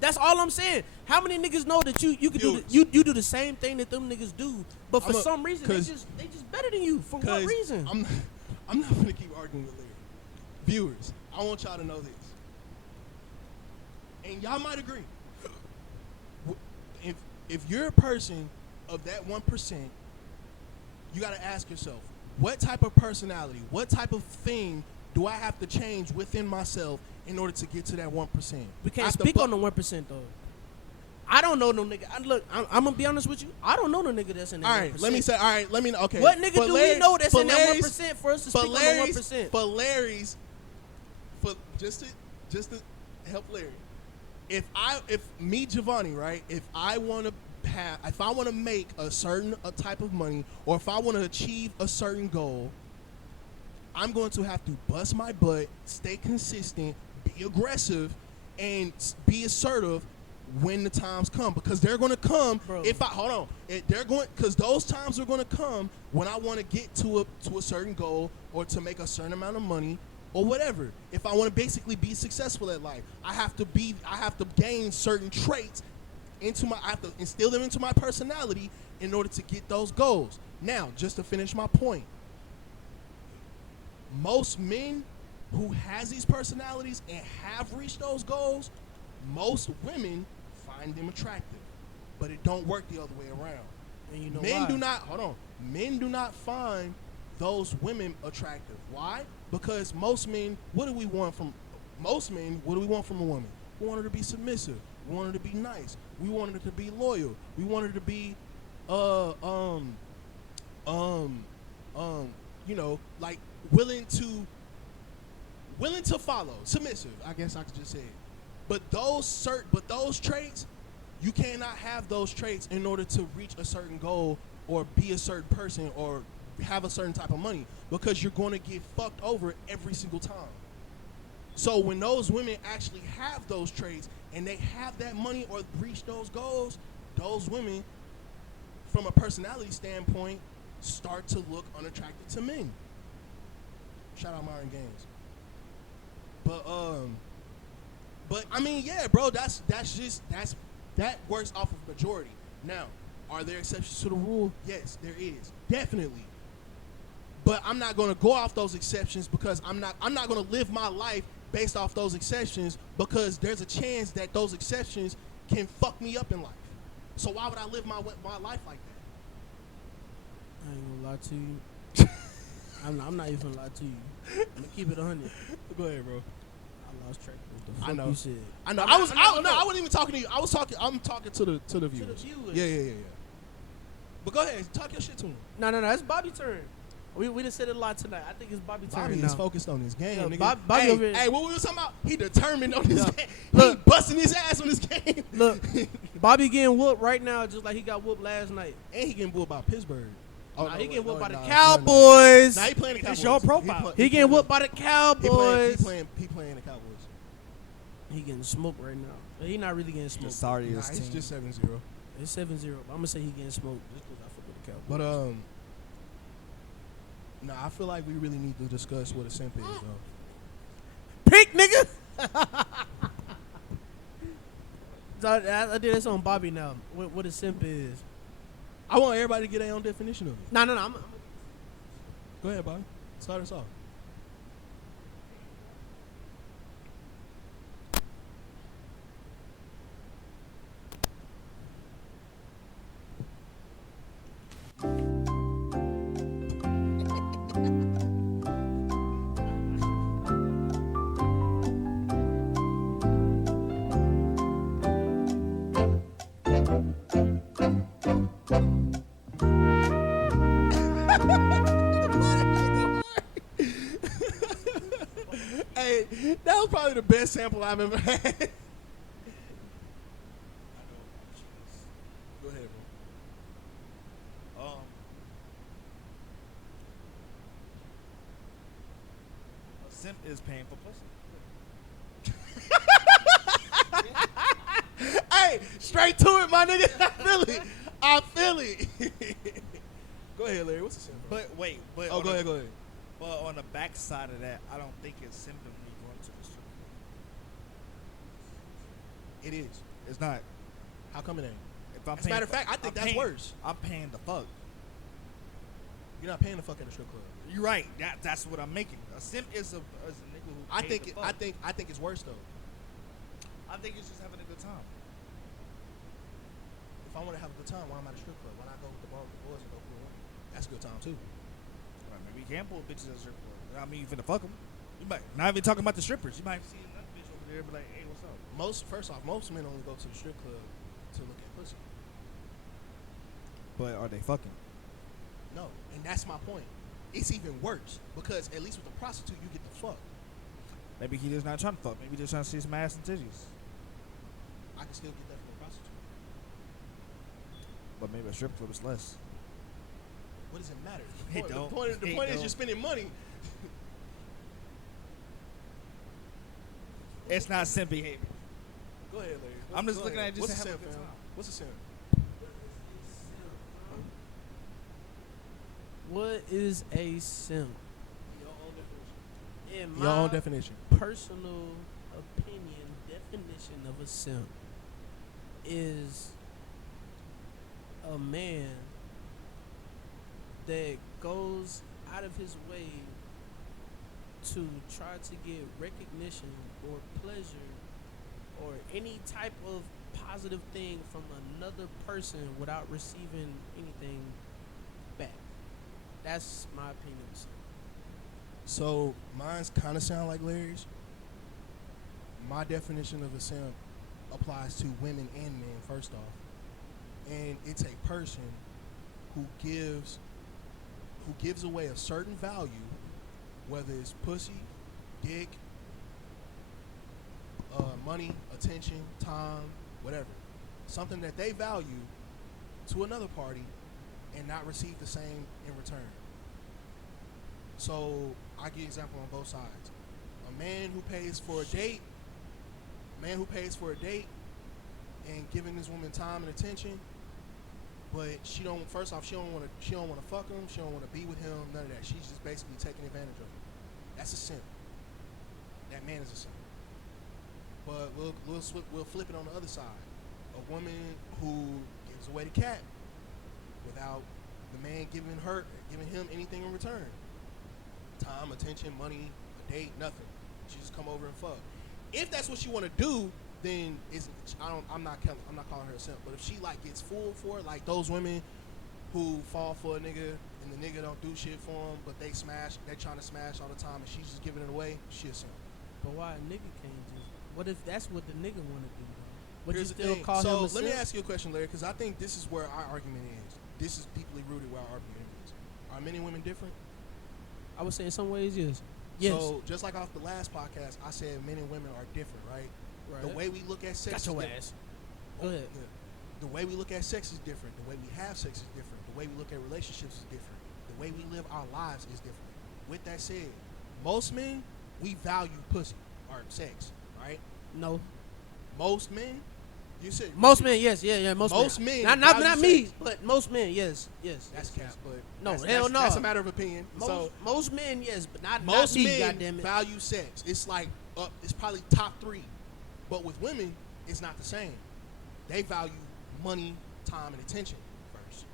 That's all I'm saying. How many niggas know that you can do you do the same thing that them niggas do, but for some reason they just better than you. For what reason? I'm not gonna keep arguing with Larry. Viewers, I want y'all to know this, and y'all might agree. If you're a person of that 1%, you gotta ask yourself, what type of personality, what type of thing do I have to change within myself in order to get to that 1%? We can't speak on the 1% though. I don't know no nigga. Look, I'm gonna be honest with you. I don't know no nigga that's in that 1%. All right, let me say. All right, let me. Okay. What nigga do we know that's in that 1% for us to speak on the 1%? For Larry's, just to help Larry. If me, Giovanni, right? If I want to make a certain type of money, or if I want to achieve a certain goal, I'm going to have to bust my butt, stay consistent, be aggressive, and be assertive when the times come, because they're going to come. Bro. Because those times are going to come when I want to get to a certain goal, or to make a certain amount of money, or whatever. If I want to basically be successful at life, I have to gain certain traits I have to instill them into my personality in order to get those goals. Now, just to finish my point, most men who has these personalities and have reached those goals, most women find them attractive, but it don't work the other way around. And you know Men why? Men do not find those women attractive. Why? Because most men, what do we want from a woman? We want her to be submissive. We want her to be nice. We want her to be loyal. We want her to be, like willing to follow, submissive. I guess I could just say it. But those traits, you cannot have those traits in order to reach a certain goal, or be a certain person, or have a certain type of money, because you're going to get fucked over every single time. So when those women actually have those traits and they have that money or reach those goals, those women, from a personality standpoint, start to look unattractive to men. Shout out Myron Gaines. But I mean, yeah, bro, that works off of majority. Now, are there exceptions to the rule? Yes, there is, definitely. But I'm not going to go off those exceptions, because I'm not going to live my life based off those exceptions, because there's a chance that those exceptions can fuck me up in life. So why would I live my life like that? I ain't gonna lie to you. I'm not even gonna lie to you. I'm gonna keep it 100. Go ahead, bro. I lost track of what the fuck I know. you said. I know. I wasn't even talking to you. I'm talking to the viewers. Yeah. But go ahead, talk your shit to him. No, it's Bobby's turn. We done said it a lot tonight. I think it's Bobby's turn Bobby now. is focused on his game, Yeah, nigga. Bobby over here. Hey, what we was talking about? He determined on his game. Look. He busting his ass on his game. Look, Bobby getting whooped right now, just like he got whooped last night. And he getting whooped by Pittsburgh. Nah, he getting whooped by the nah, Cowboys. Nah, he playing the Cowboys. It's your profile. He getting whooped by the He Cowboys. playing the Cowboys. He getting smoked right now. But he not really getting smoked. Sorry, Nah, his it's team. just 7-0. It's 7-0. I'm gonna say he getting smoked just because I fuck with the Cowboys. But I feel like we really need to discuss what a simp is, though. Pick, nigga. So I did this on Bobby now. What a simp is. I want everybody to get their own definition of it. No. Go ahead, Bobby. Start us off. Hey, that was probably the best sample I've ever had. Go ahead, bro. A simp is paying for pussy. Hey, straight to it, my nigga. I feel it. Go ahead, Larry. What's the simp, bro? But wait, but Go ahead. But on the back side of that, I don't think it's simping when you go into the strip club. It is. It's not. How come it ain't? If I'm As a matter of fact, I think that's worse. I'm paying the fuck. You're not paying the fuck at a strip club. You're right. That's what I'm making. A simp is a nigga who. I pays think the fuck. I think it's worse though. I think it's just having a good time. If I want to have a good time, why am I at a strip club? Why not go with the bar with the boys and go pull up? That's a good time too. Right, maybe you can pull bitches at a strip club. I mean, you finna fuck them. You might not even talking about the strippers. You might see another bitch over there, be like, "Hey, what's up?" First off, most men only go to the strip club to look at pussy. But are they fucking? No, and that's my point. It's even worse because at least with the prostitute, you get the fuck. Maybe he just not trying to fuck. Maybe just trying to see some ass and titties. I can still get that from a prostitute. But maybe a strip club is less. What does it matter? It don't. The point is you're spending money. It's not simp behavior. Go ahead, Larry. I'm just Go looking ahead. at it just What's to a have a simp, good fam? time. What's a simp? What is a simp? In Your my own definition. personal opinion, definition of a simp is a man that goes out of his way to try to get recognition or pleasure or any type of positive thing from another person without receiving anything back. That's my opinion. So mine's kind of sound like Larry's. My definition of a simp applies to women and men, first off. And it's a person who gives away a certain value, whether it's pussy, dick, money, attention, time, whatever. Something that they value to another party and not receive the same in return. So I give example on both sides. A man who pays for a date, and giving this woman time and attention, but she don't wanna fuck him, she don't wanna be with him, none of that. She's just basically taking advantage of him. That's a simp. That man is a simp. But we'll flip it on the other side. A woman who gives away the cat without the man giving him anything in return. Time, attention, money, a date, nothing. She just come over and fuck. If that's what she want to do, then I'm not calling her a simp. But if she like gets fooled for it, like those women who fall for a nigga and the nigga don't do shit for them, but they trying to smash all the time, and she's just giving it away, she a simp. But why a nigga can't just? What if that's what the nigga want to do? Would Here's you the still thing. call him a So simp? let me ask you a question, Larry, because I think this is where our argument is. This is deeply rooted where our argument is. Are men and women different? I would say in some ways, yes. Yes. So just like off the last podcast, I said men and women are different, right? Right. The way we look at sex Got your is different. ass. Go ahead. Yeah. The way we look at sex is different. The way we have sex is different. The way we look at relationships is different. The way we live our lives is different. With that said, most men, we value pussy or sex, right? No. Most men, you said Most men, yes, yeah. Most men Not value me, sex. but most men, yes. That's cap, but No, that's, hell that's, no. That's a matter of opinion. Most men, yes, but not Most me. men Goddamn it. value sex. It's like it's probably top 3, but with women, it's not the same. They value money, time, and attention first.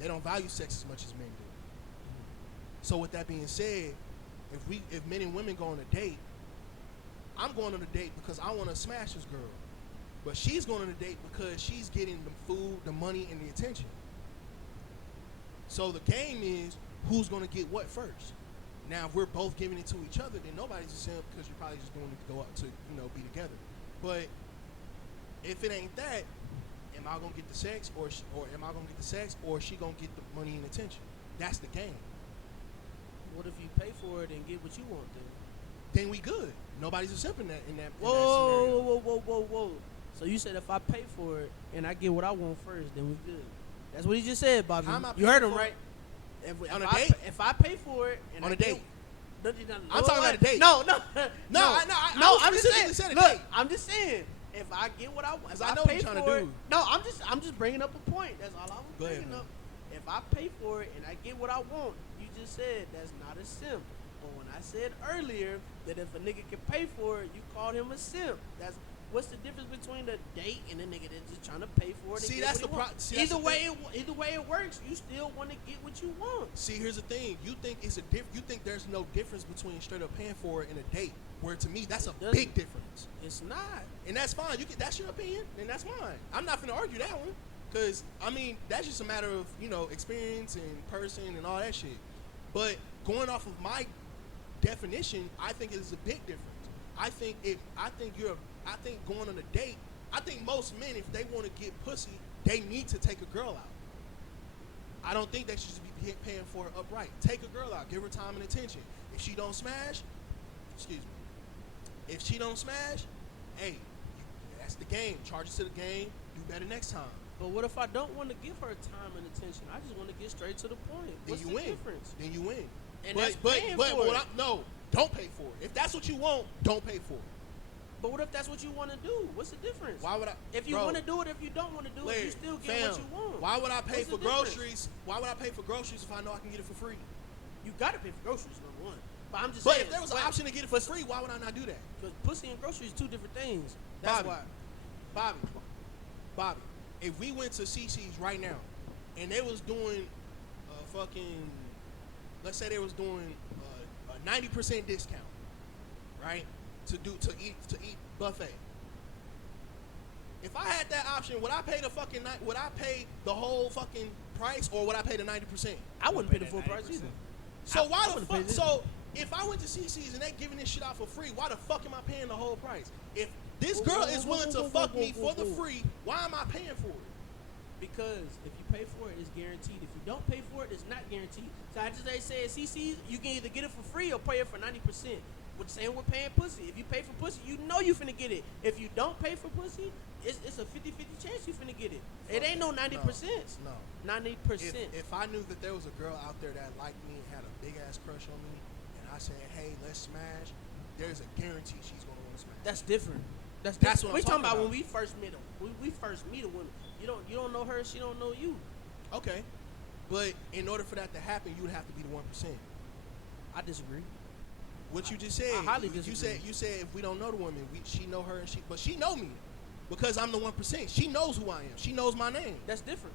They don't value sex as much as men do. So with that being said, if men and women go on a date, I'm going on a date because I want to smash this girl, but she's going on a date because she's getting the food, the money, and the attention. So the game is who's going to get what first. Now, if we're both giving it to each other, then nobody's a simp because you're probably just doing it to go out to, be together. But if it ain't that, am I gonna get the sex, or am I gonna get the sex, or is she gonna get the money and attention? That's the game. What if you pay for it and get what you want then? Then we good. Nobody's a simp in that scenario. Whoa. So you said if I pay for it and I get what I want first, then we good. That's what he just said, Bobby. How am I You heard paying him, for right? On a date? If I pay for it and On I a date. I'm talking about a date. No. I'm just specifically saying. said a Look, date. I'm just saying. If I get what I want, if I I know what pay you're trying for to it, do. no, I'm just bringing up a point. That's all I was Go ahead, bringing man. up. If I pay for it and I get what I want, you just said that's not a simp. But when I said earlier that if a nigga can pay for it, you called him a simp. What's the difference between a date and a nigga that's just trying to pay for it? See, and that's get the what he wants? pro- Either way it works. You still want to get what you want. See, here's the thing. You think you think there's no difference between straight up paying for it and a date. Where to me, that's a doesn't. big difference. It's not. And that's fine. That's your opinion, and that's mine. I'm not gonna argue that one, cause I mean that's just a matter of experience and person and all that shit. But going off of my definition, I think it is a big difference. I think going on a date. I think most men, if they want to get pussy, they need to take a girl out. I don't think they should just be paying for it upright. Take a girl out, give her time and attention. If she don't smash, hey, that's the game. Charge it to the game. Do better next time. But what if I don't want to give her time and attention? I just want to get straight to the point. Then What's you the win. difference? Then you win. And but that's paying for what it. no, don't pay for it. If that's what you want, don't pay for it. But what if that's what you want to do? What's the difference? Why would I? If you want to do it, if you don't want to do it, you still get what you want. Why would I pay What's for the difference? groceries? Why would I pay for groceries if I know I can get it for free? You gotta pay for groceries, number one. But I'm just But saying. if there was an option to get it for free, why would I not do that? Because pussy and groceries are two different things. That's Bobby, why. Bobby, if we went to CC's right now and they was doing let's say they was doing a 90% discount, right? To eat buffet. If I had that option, would I pay the whole fucking price, or would I pay the 90%? I wouldn't pay the full price either. So why the wouldn't pay fuck? this. So if I went to CC's and they giving this shit out for free, why the fuck am I paying the whole price? If this girl is willing to fuck me for the free, why am I paying for it? Because if you pay for it, it's guaranteed. If you don't pay for it, it's not guaranteed. So I just say at CC's, you can either get it for free or pay it for 90%. With same with paying pussy. If you pay for pussy, you know you finna get it. If you don't pay for pussy, it's a 50-50 chance you finna get it. It ain't no 90%. No. 90%. If I knew that there was a girl out there that liked me and had a big ass crush on me, and I said, hey, let's smash, there's a guarantee she's gonna want to smash. That's different. That's what we I'm talking about about. when we first meet them. We first meet a woman. You don't know her. She don't know you. Okay, but in order for that to happen, you would have to be the 1%. I disagree. What you just said, I highly you disagree. said if we don't know the woman, she know her, but she know me because I'm the 1%. She knows who I am. She knows my name. That's different.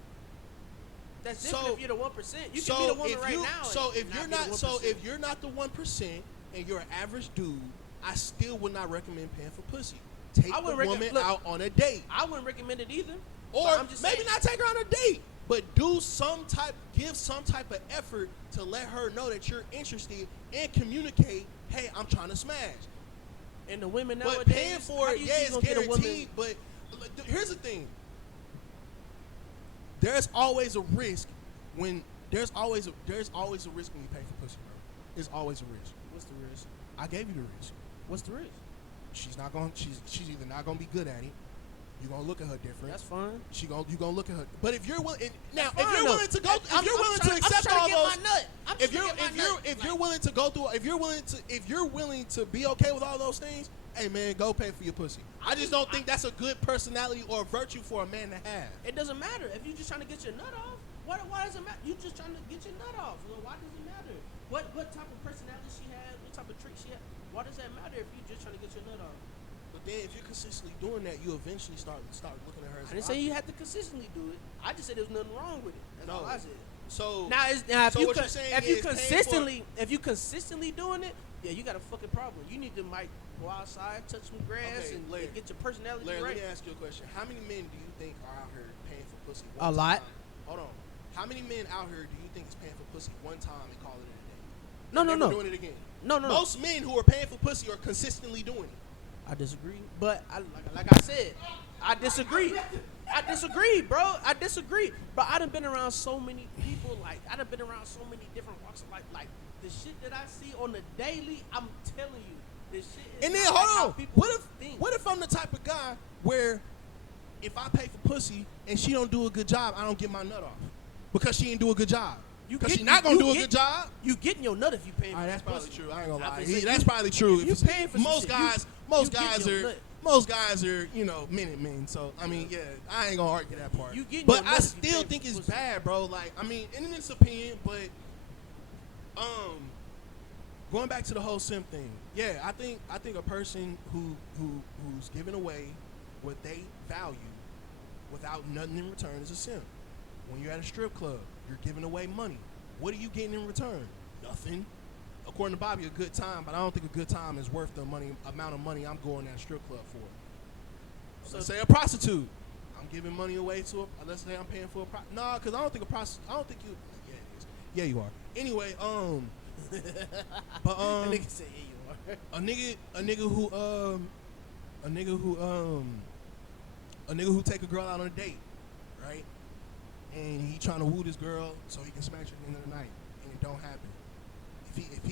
That's different So- if you're the 1%. You so can be the woman if right you, now. so and if you're be the not, so 1%. if you're not the 1% and you're an average dude, I still would not recommend paying for pussy. Take I the wouldn't woman look, out on a date, I wouldn't recommend it either. or But I'm just maybe saying, not take her on a date, but give some type of effort to let her know that you're interested and communicate. Hey, I'm trying to smash. And the women nowadays, But paying for how it, you yeah, think it's you gonna get a woman- guaranteed. But here's the thing: there's always a risk when there's always a risk when you pay for pussy, bro. There's always a risk. What's the risk? I gave you the risk. What's the risk? She's either not gonna be good at it. You're gonna look at her different. That's fine. You gonna look at her. But if you're willing, now That's if you're fine, willing though. to go, if you're willing to accept all those, if you're willing to go through, if you're willing to be okay with all those things, hey man, go pay for your pussy. I just don't think that's a good personality or virtue for a man to have. It doesn't matter if you're just trying to get your nut off. Why does it matter? You just trying to get your nut off. Well, why does it matter? What type of personality she has? What type of trick she has? Why does that matter if you're just trying to get your nut off? But then if you're consistently doing that, you eventually start looking at her as I didn't say you had to consistently do it. I just said there was nothing wrong with it. That's all I said. So Now if so you what you're saying if you is paying consistently doing it, yeah, you got a fucking problem. You need to go outside, touch some grass, and get your personality Larry, right. let me ask you a question. How many men do you think are out here paying for pussy? A lot. Hold on. How many men out here do you think is paying for pussy one time and call it a day? No. Never doing it again. No. Most men who are paying for pussy are consistently doing it. I disagree, but like I said, I disagree. I disagree, bro. I disagree. But I done been around so many people. Like I done been around so many different walks of life. Like the shit that I see on the daily, I'm telling you, this shit. Is And then not like how hold on. people think. What if I'm the type of guy where if I pay for pussy and she don't do a good job, I don't get my nut off because she didn't do a good job. Because she's not gonna do a good job. You getting your nut if you pay for That's probably pussy. true. I ain't gonna lie. I mean, That's probably true. if you paying for some most shit, guys, you most getting guys your are, nut. most guys are, minute men. So I mean, yeah, I ain't gonna argue that part. You getting but your nut I if you still pay think for it's pussy. bad, bro. Like, I mean, in this opinion, but going back to the whole simp thing, yeah, I think a person who's giving away what they value without nothing in return is a simp. When you're at a strip club, you're giving away money. What are you getting in return? Nothing. According to Bobby, a good time, but I don't think a good time is worth the amount of money I'm going to that strip club for. So let's say a prostitute. I'm giving money away to let's say I'm paying for a nah, because I don't think a prostitute, I don't think you, yeah, it is. Yeah, you are. Anyway, but That nigga say, yeah, you are. a nigga who take a girl out on a date, right? And he trying to woo this girl so he can smash her at the end of the night, and it don't happen. If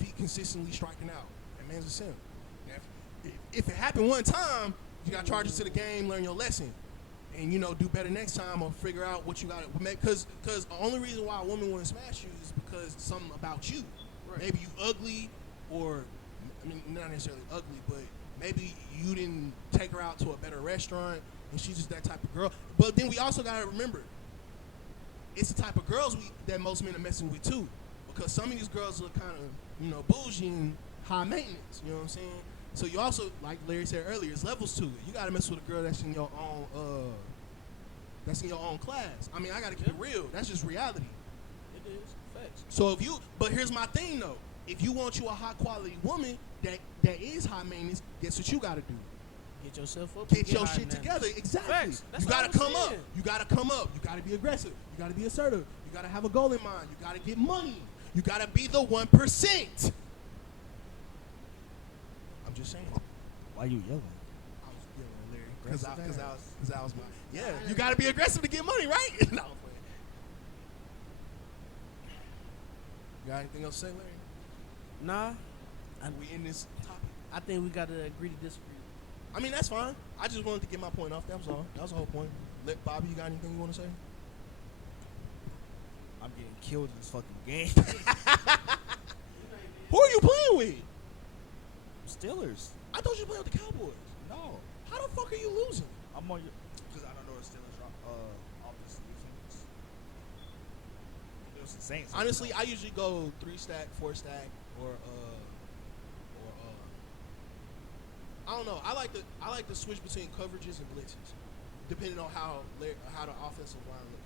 he consistently striking out, that man's a simp. If it happened one time, you got charges to the game, learn your lesson. and do better next time, or figure out what you got to make. Because the only reason why a woman want to smash you is because something about you. Right. Maybe you ugly, or I mean, not necessarily ugly, but maybe you didn't take her out to a better restaurant, and she's just that type of girl. But then we also got to remember, it's the type of girls that most men are messing with too, because some of these girls look kind of bougie and high maintenance. You know what I'm saying? So you also, like Larry said earlier, it's levels to it. You gotta mess with a girl that's in your own class. I mean, I gotta keep it real. That's just reality. It is facts. So but here's my thing though. If you want you a high quality woman that is high maintenance, guess what you gotta do? Get yourself up. Get your shit together. Exactly. Facts. You gotta come up. You gotta come up. You gotta be aggressive. You gotta be assertive. You gotta have a goal in mind. You gotta get money. You gotta be the 1%. I'm just saying. Why you yelling? I was yelling, Larry, because I was my You gotta be aggressive to get money, right? No, I'm playing. You got anything else to say, Larry? Nah. We in this topic. I think we gotta agree to disagree. I mean, that's fine. I just wanted to get my point off. That was all. That was the whole point. Bobby, you got anything you want to say? I'm getting killed in this fucking game. Who are you playing with? Steelers. I thought you were playing with the Cowboys. No. How the fuck are you losing? I'm on your... Because I don't know the Steelers offense defense. It was insane. Honestly, I usually go 3-stack, 4-stack, or I don't know. I like to switch between coverages and blitzes, depending on how the offensive line looks.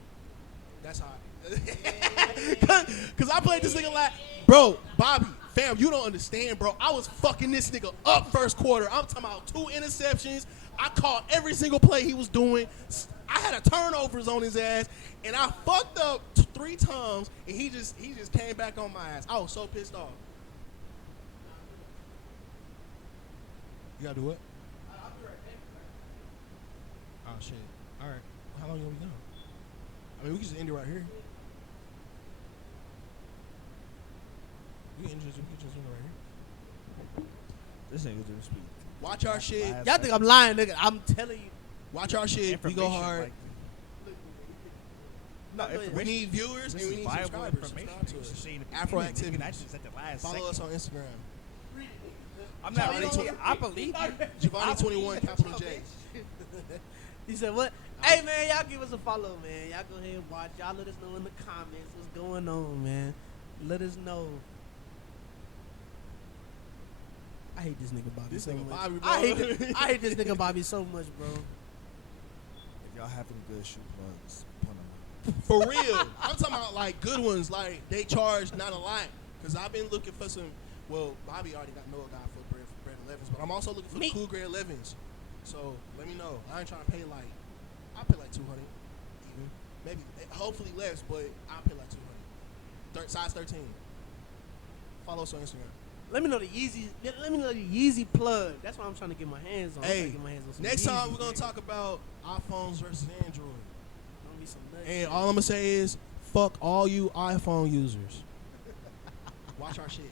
That's how. Cause I played this nigga bro, Bobby, fam, you don't understand, bro. I was fucking this nigga up first quarter. I'm talking about 2 interceptions. I caught every single play he was doing. I had a turnovers on his ass, and I fucked up 3 times, and he just came back on my ass. I was so pissed off. You gotta do what? I'll be right back. Oh shit. All right. How long you gonna be gone? I mean, we can just end it right here. We can just end it right here. This nigga just speak. Watch our shit. Y'all think I'm lying, nigga? I'm telling you. Watch our shit. We go hard. Like, we need viewers and we need subscribers. Subscribe to us. Afro Activity. Follow us on Instagram. I'm not really. I believe you. Giovanni21, capital J. He said what? Hey man, y'all give us a follow, man. Y'all go ahead and watch. Y'all let us know in the comments what's going on, man. Let us know. I hate this nigga Bobby so much. Bobby, bro. I hate this nigga Bobby so much, bro. If y'all having good shoe plugs, put them. For real. I'm talking about like good ones. Like they charge not a lot. Cause I've been looking for some. Well, Bobby already know a guy for bread 11s, but I'm also looking for the cool grade 11s. So let me know. I ain't trying to pay I'll pay like $200 even. Maybe, hopefully less, but I'll pay like $200. Size 13. Follow us on Instagram. Let me know the Yeezy plug. That's what I'm trying to get my hands on. Hey, some next Yeezys, time we're gonna talk about iPhones versus Android. Gonna be some nuts. And all I'm gonna say is, fuck all you iPhone users. Watch our shit.